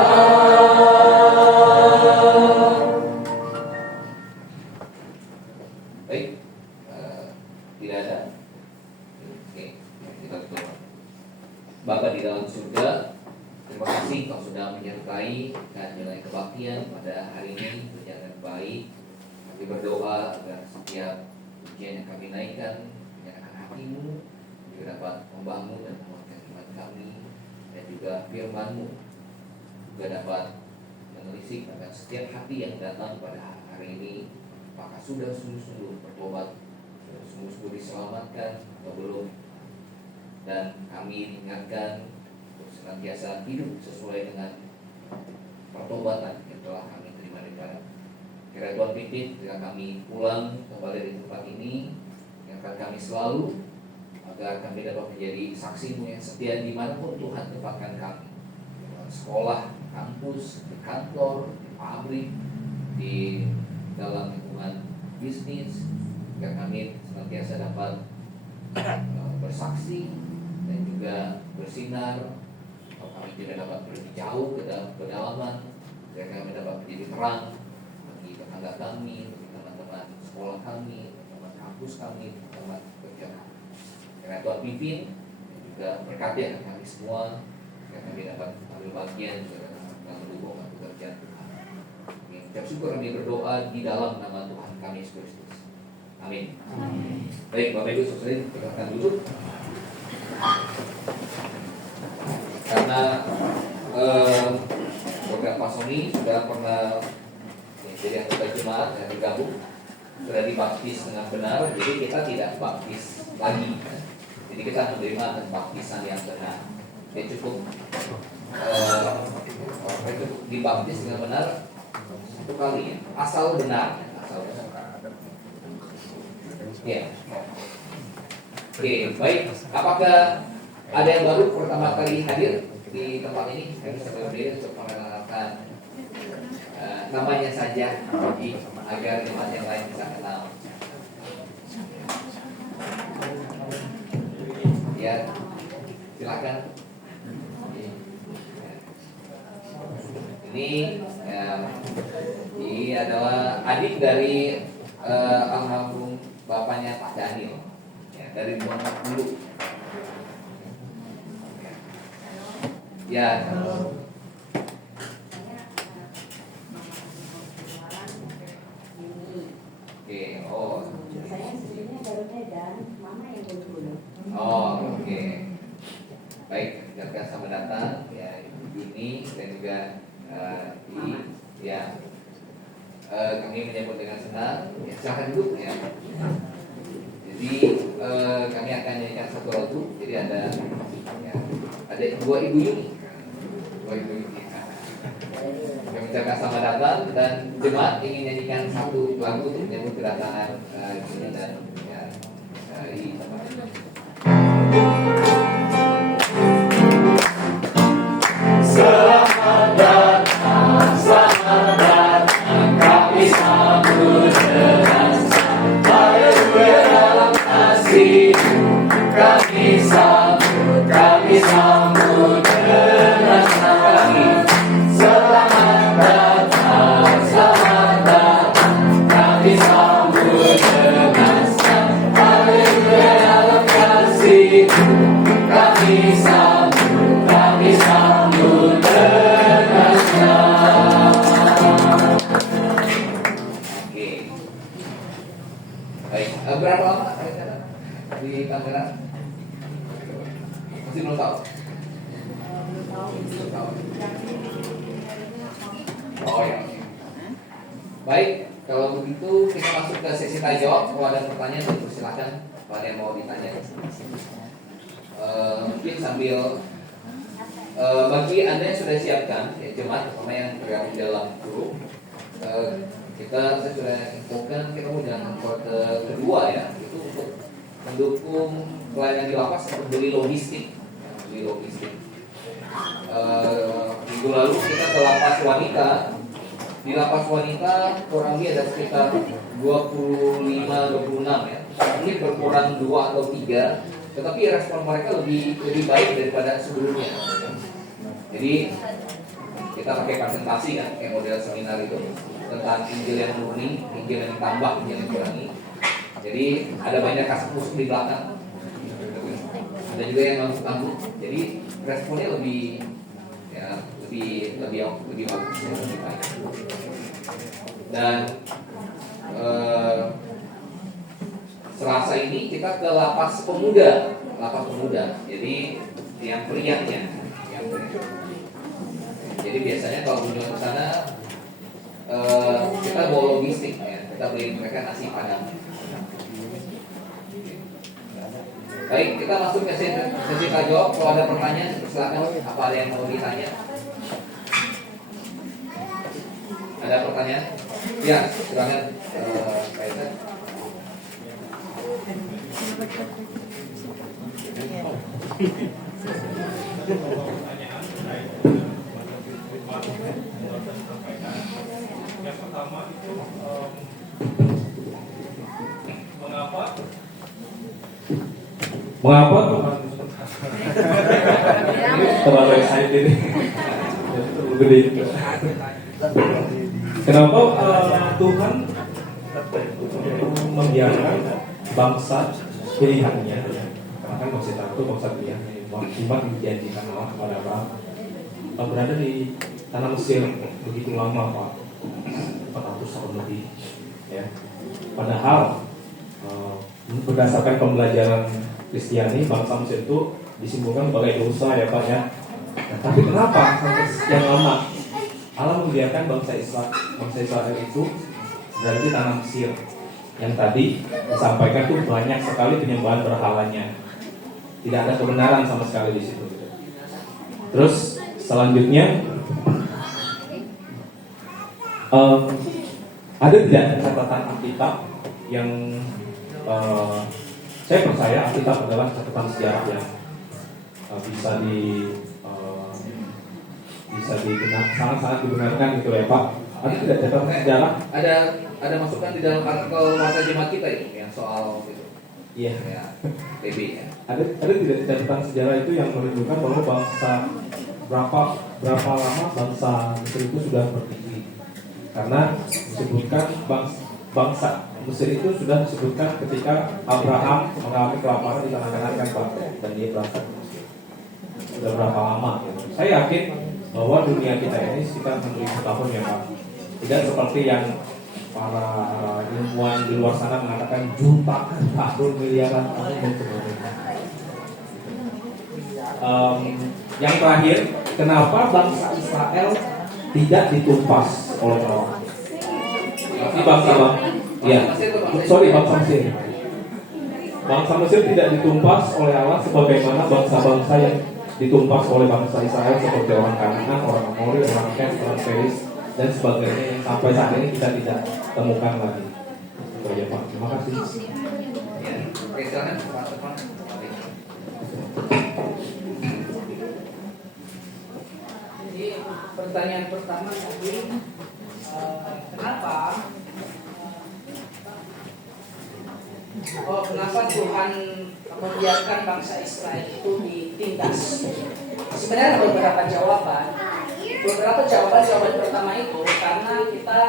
Baik, tidak ada. Oke, kita berdoa. Bapa di dalam surga, terima kasih Kau sudah menyertai dan nilai kebaktian pada hari ini berjalan baik. Kami berdoa agar setiap ujian yang kami naikkan menyatakan hatimu juga dapat membangun dan menguatkan iman kami, dan juga firman-Mu juga dapat menelisik akan setiap hati yang datang pada hari ini, apakah sudah sungguh-sungguh bertobat, sudah sungguh-sungguh diselamatkan atau belum. Dan kami ingatkan untuk senantiasa hidup sesuai dengan pertobatan yang telah kami terima daripada. Kira Tuhan pimpin ketika kami pulang kembali dari tempat ini, ingatkan kami selalu agar kami dapat menjadi saksi-Mu yang setia dimanapun Tuhan tempatkan kami, di sekolah, kampus, di kantor, di pabrik, di dalam lingkungan bisnis, agar kami senantiasa dapat bersaksi dan juga bersinar. Kalau kami tidak dapat pergi jauh ke dalam pedalaman, agar kami dapat menjadi terang bagi tetangga kami, bagi teman-teman sekolah kami, teman kampus kami, teman kerja kami. Karena Tuhan pimpin dan juga berkati akan kami semua, agar kami dapat ambil bagian juga dalam mendukung pekerjaan Tuhan. Ucap syukur kami berdoa di dalam nama Tuhan kami Yesus Kristus. Amin. Baik, Bapak Ibu Saudara, silakan duduk. Karena beberapa Sony sudah pernah jadi anggota jemaat dan bergabung, sudah dibaptis dengan benar, jadi kita tidak baptis lagi. Jadi kita menerima baptisan yang benar. Dia cukup dibaptis dengan benar satu kali, ya. Asal benar. Ya. Oke, baik. Apakah ada yang baru pertama kali hadir di tempat ini? Kami sedang berdiri untuk mengenalkan namanya saja, agar jemaat yang lain bisa kenal. Ya, silakan. Ini adalah adik dari almarhum bapaknya Pak Daniel, ya, dari Muhammad dulu. Ya. Oke, oh. Saya sebenarnya baru Medan, mama yang dulu. Oh, oke. Baik, silakan selamat datang ya ini dan juga ya. Kami menyambut dengan senang. Ya, silakan duduk ya. Jadi kami akan nyanyikan Jadi ada ya, ada dua ibu Yuni. Kami ucapkan selamat datang dan jemaat ingin nyanyikan satu lagu untuk menyambut kedatangan ini dan ya, dari tempat ini. Selamat datang, kami sambut dengan haleluya dalam kasih. Kami sambut dengan kasih. Selamat datang, kami sambut dengan haleluya dalam kasih. Kami sambut dengan Oke. Baik, berapa lama di Tangerang? Masih belum tahu. Belum tahu. Oh ya. Baik, kalau begitu kita masuk ke sesi tanya jawab. Kalau ada pertanyaan, silakan. Kalau ada yang mau ditanya. Mungkin sambil bagi Anda yang sudah siapkan, ya, jemaat terutama yang tergabung dalam grup, saya sudah infokan kita mau jalan kuartal kedua ya, itu untuk mendukung pelayanan di lapas untuk beli logistik. Minggu lalu kita ke lapas wanita. Di lapas wanita kurang lebih ada sekitar 25-26 ya. Mungkin berkurang 2 atau 3, tetapi respon mereka lebih baik daripada sebelumnya. Jadi kita pakai presentasi kan, kayak model seminar itu tentang Injil yang murni, Injil yang ditambah, Injil yang dikurangi. Jadi ada banyak kasus musuh di belakang. Ada juga yang ngangguk-ngangguk. Jadi responnya lebih bagus, lebih baik. Dan Selasa ini kita ke lapas pemuda. Jadi yang prianya. Jadi biasanya kalau kunjungan ke sana kita bawa logistik ya, kita beli mereka nasi padang. Baik, kita masuk ke sesi tanya jawab. Kalau ada pertanyaan, silakan. Apa ada yang mau ditanya? Ada pertanyaan? Ya, silakan. Kaitan. Yang pertama itu mengapa Tuhan terlalu excited terlalu gede juga. Kenapa Tuhan membiarkan bangsa pilihannya, karena kan bangsa itu bangsa pilihan, Tuhan dijanjikan Allah kepada Abraham berada di tanah Mesir begitu lama Pak, 400 tahun lebih ya. Padahal berdasarkan pembelajaran Kristiani, bangsa Mesir itu disimpulkan sebagai dosa ya Pak ya. Nah, tapi kenapa sampai sekian lama Allah membiarkan bangsa Israel itu berada di tanah Mesir yang tadi disampaikan tuh banyak sekali penyembahan berhalanya, tidak ada kebenaran sama sekali di situ. Terus selanjutnya ada tidak catatan Alkitab yang saya percaya Alkitab adalah catatan sejarah yang bisa sangat dibenarkan gitu ya Pak. Ada tidak catatan sejarah? Ada masukan di dalam artikel warta jemaat kita itu yang soal itu. Iya. Ya, PB ya. Ada tidak catatan sejarah itu yang menunjukkan bahwa bangsa berapa lama bangsa Mesir itu sudah berdiri? Karena disebutkan bangsa Mesir itu sudah disebutkan ketika Abraham mengalami kelaparan di tanah Kanaan kan Pak, dan dia berangkat ke Mesir. Sudah berapa lama? Gitu. Saya yakin bahwa dunia kita ini sekitar 6.000 tahun ya Pak. Tidak seperti yang para ilmuwan di luar sana mengatakan jutaan tahun, miliaran tahun dan sebagainya. Yang terakhir, kenapa bangsa Israel tidak ditumpas oleh Allah? Ini bangsa ya, sorry bangsa Mesir. bangsa Mesir tidak ditumpas oleh Allah sebagaimana bangsa-bangsa yang ditumpas oleh bangsa Israel seperti orang Kanaan, orang Amori, orang Ket, orang Feris dan sebagainya yang sampai saat ini kita tidak temukan lagi. Itu aja Pak. Terima kasih. Ya, silakan Pak Tepan. Jadi pertanyaan pertama tadi, kenapa Tuhan membiarkan bangsa Israel itu ditindas? Sebenarnya ada beberapa jawaban. Jawaban pertama itu karena kita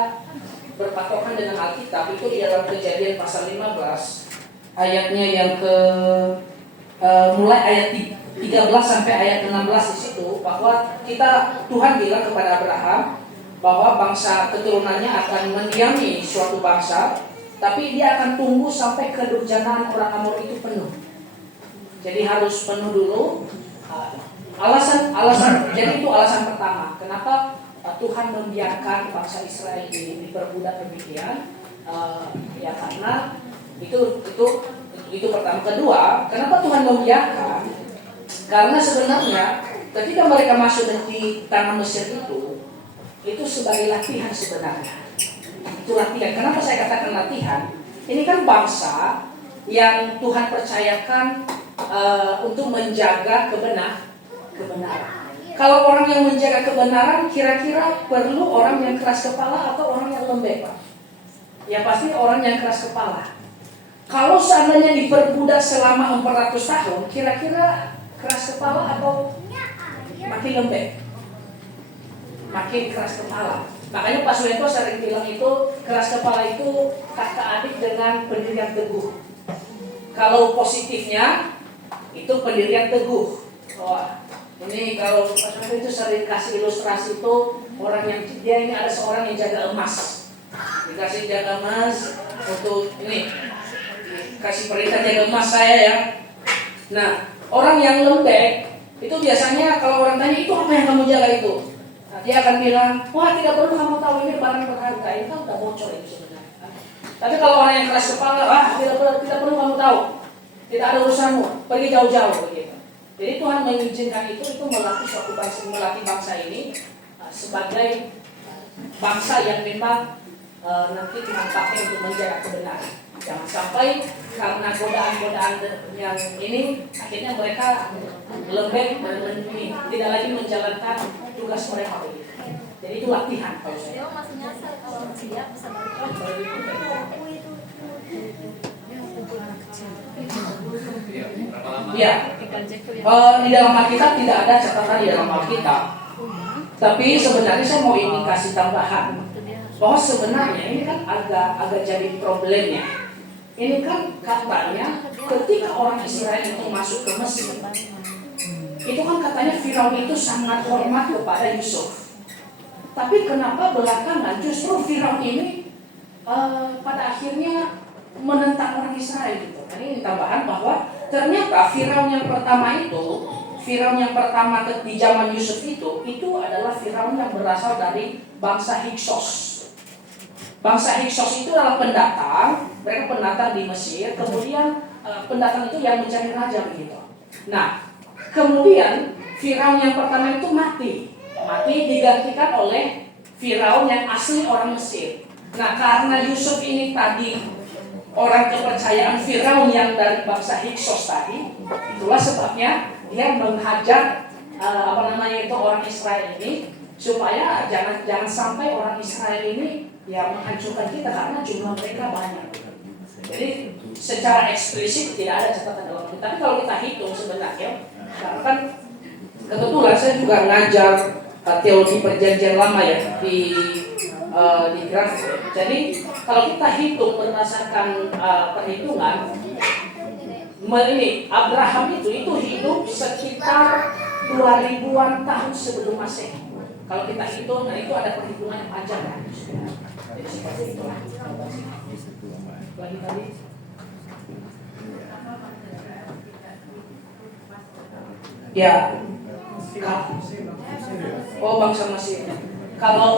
berpatokan dengan Alkitab itu di dalam Kejadian pasal 15 ayatnya yang mulai ayat 13 sampai ayat 16 di situ, bahwa Tuhan bilang kepada Abraham bahwa bangsa keturunannya akan mendiami suatu bangsa, tapi dia akan tunggu sampai kedurjanaan orang Amor itu penuh. Jadi harus penuh dulu. Alasan jadi itu alasan pertama kenapa Tuhan membiarkan bangsa Israel diperbudak demikian. Ya karena itu pertama. Kedua, kenapa Tuhan membiarkan? Karena sebenarnya ketika mereka masuk di tanah Mesir itu sebagai latihan sebenarnya. Itu latihan. Kenapa saya katakan latihan? Ini kan bangsa yang Tuhan percayakan untuk menjaga kebenaran. Kalau orang yang menjaga kebenaran, kira-kira perlu orang yang keras kepala atau orang yang lembek, Pak? Ya pasti orang yang keras kepala. Kalau seandainya diperbudak selama 400 tahun, kira-kira keras kepala atau makin lembek? Makin keras kepala. Makanya Pak Suento sering bilang itu keras kepala itu kakak adik dengan pendirian teguh. Kalau positifnya itu pendirian teguh. Wah, ini kalau Pak Suento itu sering kasih ilustrasi itu orang yang dia ini ada seorang yang jaga emas. Dikasih jaga emas untuk ini kasih perintah jaga emas saya ya. Nah, orang yang lembek itu biasanya kalau orang tanya itu apa yang kamu jaga itu? Nah, dia akan bilang, wah tidak perlu kamu tahu ini barang berharga, itu kan udah bocor itu sebenarnya. Tapi kalau orang yang keras kepala, tidak perlu kamu tahu, tidak ada urusanmu, pergi jauh-jauh begitu. Jadi Tuhan mengizinkan itu melatih suatu bangsa, melatih bangsa ini sebagai bangsa yang memang nanti Tuhan pakai untuk menjaga kebenaran. Jangan sampai karena godaan-godaan yang ini akhirnya mereka lembek dan tidak lagi menjalankan tugas mereka begitu. Jadi itu latihan kalau saya. Maksudnya kalau dia bisa Ya, di dalam Alkitab tidak ada catatan di dalam Alkitab. Tapi sebenarnya saya mau indikasi tambahan bahwa sebenarnya ini kan agak jadi problemnya. Ini kan katanya ketika orang Israel itu masuk ke Mesir, itu kan katanya Firaun itu sangat hormat kepada Yusuf. Tapi kenapa belakangan justru Firaun ini pada akhirnya menentang orang Israel gitu. Ini tambahan bahwa ternyata Firaun yang pertama di zaman Yusuf itu adalah Firaun yang berasal dari bangsa Hyksos. Bangsa Hyksos itu adalah pendatang, mereka pendatang di Mesir, kemudian pendatang itu yang mencari raja begitu. Nah, kemudian Firaun yang pertama itu mati digantikan oleh Firaun yang asli orang Mesir. Nah, karena Yusuf ini tadi orang kepercayaan Firaun yang dari bangsa Hyksos tadi, itulah sebabnya dia menghajar orang Israel ini supaya jangan sampai orang Israel ini ya menghancurkan kita karena jumlah mereka banyak. Jadi secara eksplisit tidak ada catatan dalam kita. Tapi kalau kita hitung sebenarnya, karena kan kebetulan saya juga ngajar teologi perjanjian lama ya di Granville. Jadi kalau kita hitung berdasarkan perhitungan, ini Abraham itu hidup sekitar 2000-an tahun sebelum Masehi. Kalau kita hitung, nah itu ada perhitungan yang panjang kan. Jadi seperti itulah. Lagi tadi. Ya. Oh, bangsa Mesir. Kalau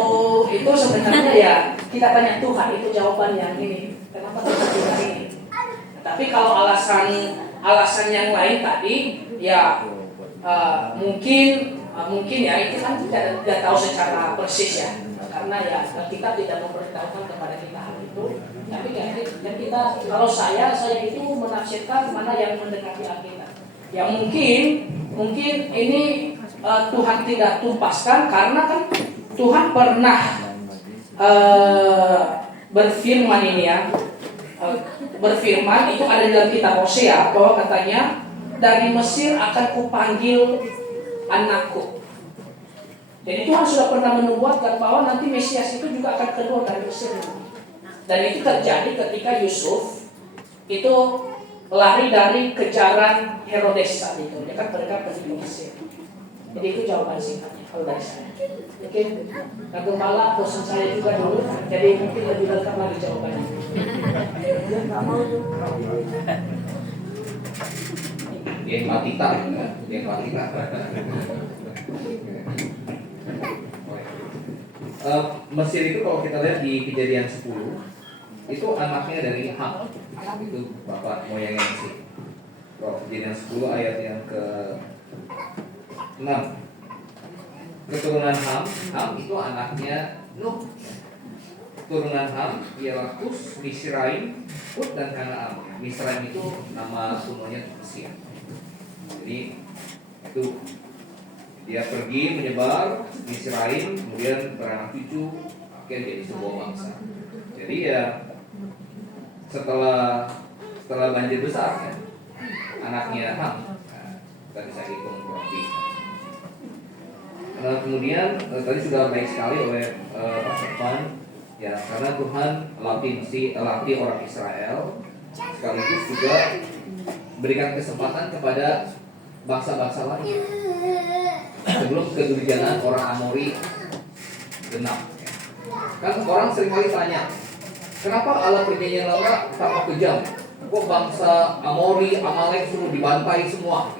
itu sebenarnya ya kita tanya Tuhan, itu jawaban yang ini. Kenapa Tuhan bilang ini? Tapi Tapi kalau alasan yang lain tadi, ya mungkin ya itu kan tidak tahu secara persis ya, karena ya kita tidak memberitahukan kepada kita hal itu. Tapi ya kita, kalau saya itu menafsirkan mana yang mendekati Alkitab. Ya mungkin ini Tuhan tidak tumpaskan karena kan Tuhan pernah berfirman ini ya, berfirman itu ada dalam kitab Hosea bahwa katanya dari Mesir akan kupanggil anakku. Jadi Tuhan sudah pernah menubuatkan bahwa nanti Mesias itu juga akan keluar dari Mesir. Dan itu terjadi ketika Yusuf itu lari dari kejaran Herodes saat itu. Dia kan mereka pergi ke Mesir. Jadi itu jawaban singkatnya kalau dari saya. Mungkin Kak Gembala bosan saya juga dulu, jadi mungkin lebih lengkap lagi jawabannya. Dia matita, dia matita. Mesir itu kalau kita lihat di Kejadian 10 itu anaknya dari Ham, itu bapak moyangnya Mesir. Kalau Kejadian 10 ayat yang ke-6, keturunan Ham itu anaknya Nuh. Turunan Ham ialah Kus, Misraim, Put dan Kanaan. Misraim itu nama kunonya Mesir. Jadi itu dia pergi menyebar Misraim, kemudian beranak cucu, akhirnya jadi sebuah bangsa. Jadi ya setelah banjir besar ya, anaknya Ham, kita bisa hitung kurang lebih. Kemudian tadi sudah baik sekali oleh Pak Serpan, ya karena Tuhan latih orang Israel, sekaligus juga berikan kesempatan kepada bangsa-bangsa lain sebelum kedurjanan orang Amori genap. Kan orang seringkali tanya, kenapa Allah Perjanjian Lama tampak kejam? Kok bangsa Amori, Amalek suruh dibantai semua?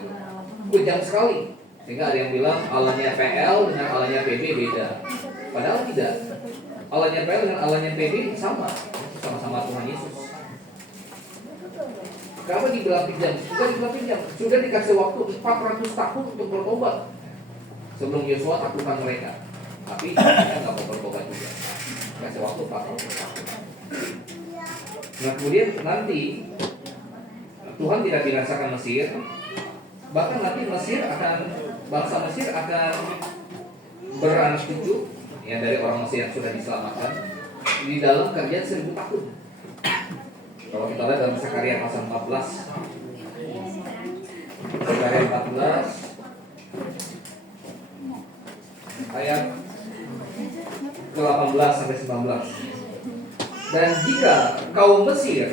Kejam sekali. Sehingga ada yang bilang Allahnya PL dengan Allahnya PB beda. Padahal tidak. Allahnya PL dengan Allahnya PB sama-sama Tuhan Yesus. Kenapa dibilang pinjam? Sudah dikasih waktu 400 tahun untuk bertobat sebelum Yosua takutkan mereka. Tapi mereka nggak mau bertobat juga. Kasih waktu 400 tahun. Nah kemudian nanti Tuhan tidak binasakan Mesir. Bahkan nanti bangsa Mesir akan beranak cucu yang dari orang Mesir yang sudah diselamatkan di dalam kerjaan 1000 tahun. Kalau kita lihat dalam Zakaria pasal 14, Zakaria 14 ayat ke-18 sampai 19. Dan jika kaum Mesir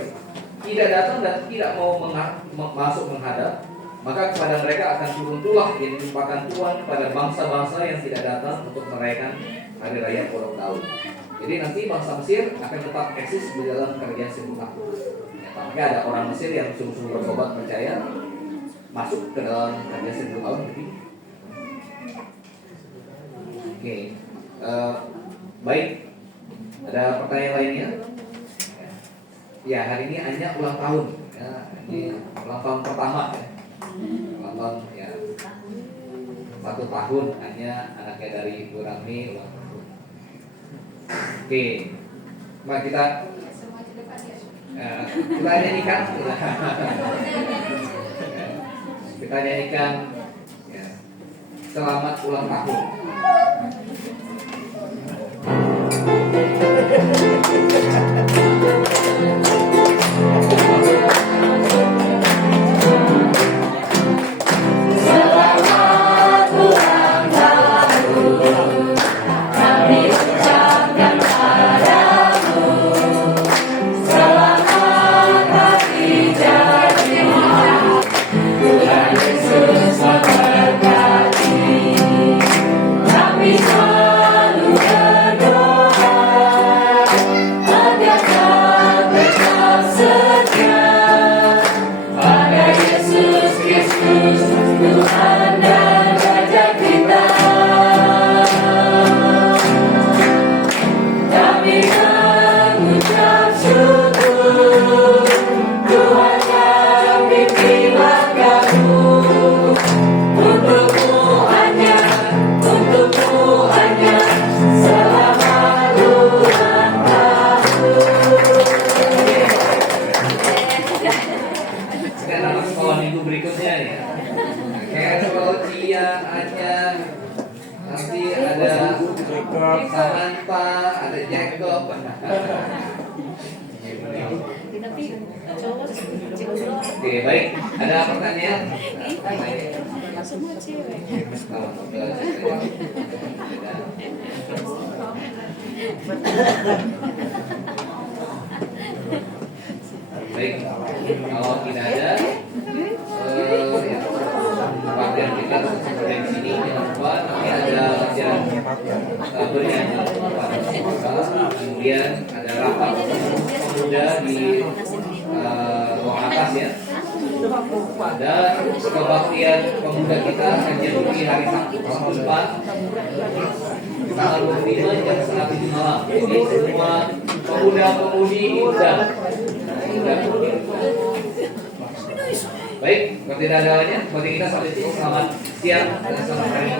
tidak datang dan tidak mau masuk menghadap, maka kepada mereka akan turun tulah yang dilimpahkan Tuhan kepada bangsa-bangsa yang tidak datang untuk merayakan hari raya Puruk Daud. Jadi nanti bangsa Mesir akan tetap eksis di dalam kerajaan 1000 tahun. Ya, maka ada orang Mesir yang sungguh-sungguh bertobat percaya masuk ke dalam kerajaan 1000 tahun lebih. Oke, baik. Ada pertanyaan lainnya? Ya, hari ini Anya ulang tahun. Ya, ini ulang tahun pertama ya. Ulang tahun ya 1 tahun Anya anaknya dari Ibu Rami ulang tahun. Oke, mari kita nyanyikan, kita nyanyikan ya, selamat ulang tahun. Selalu berdoa agar Anya, nanti ada Samantha, ada Jacob. Oke, baik. Ada pertanyaan? Semua cewek. Baik, kalau tidak ada, latihan kita seperti di sini. Jangan lupa nanti ada latihan bernyanyi, kemudian ada rapat pemuda di ruang atas ya. Dan kebaktian pemuda kita akan jadi hari Sabtu depan tanggal 25 jam 1:30 malam. Jadi semua pemuda-pemudi diundang. Baik, kalau tidak ada lainnya, berarti kita sampai sini. Selamat siang dan selamat hari.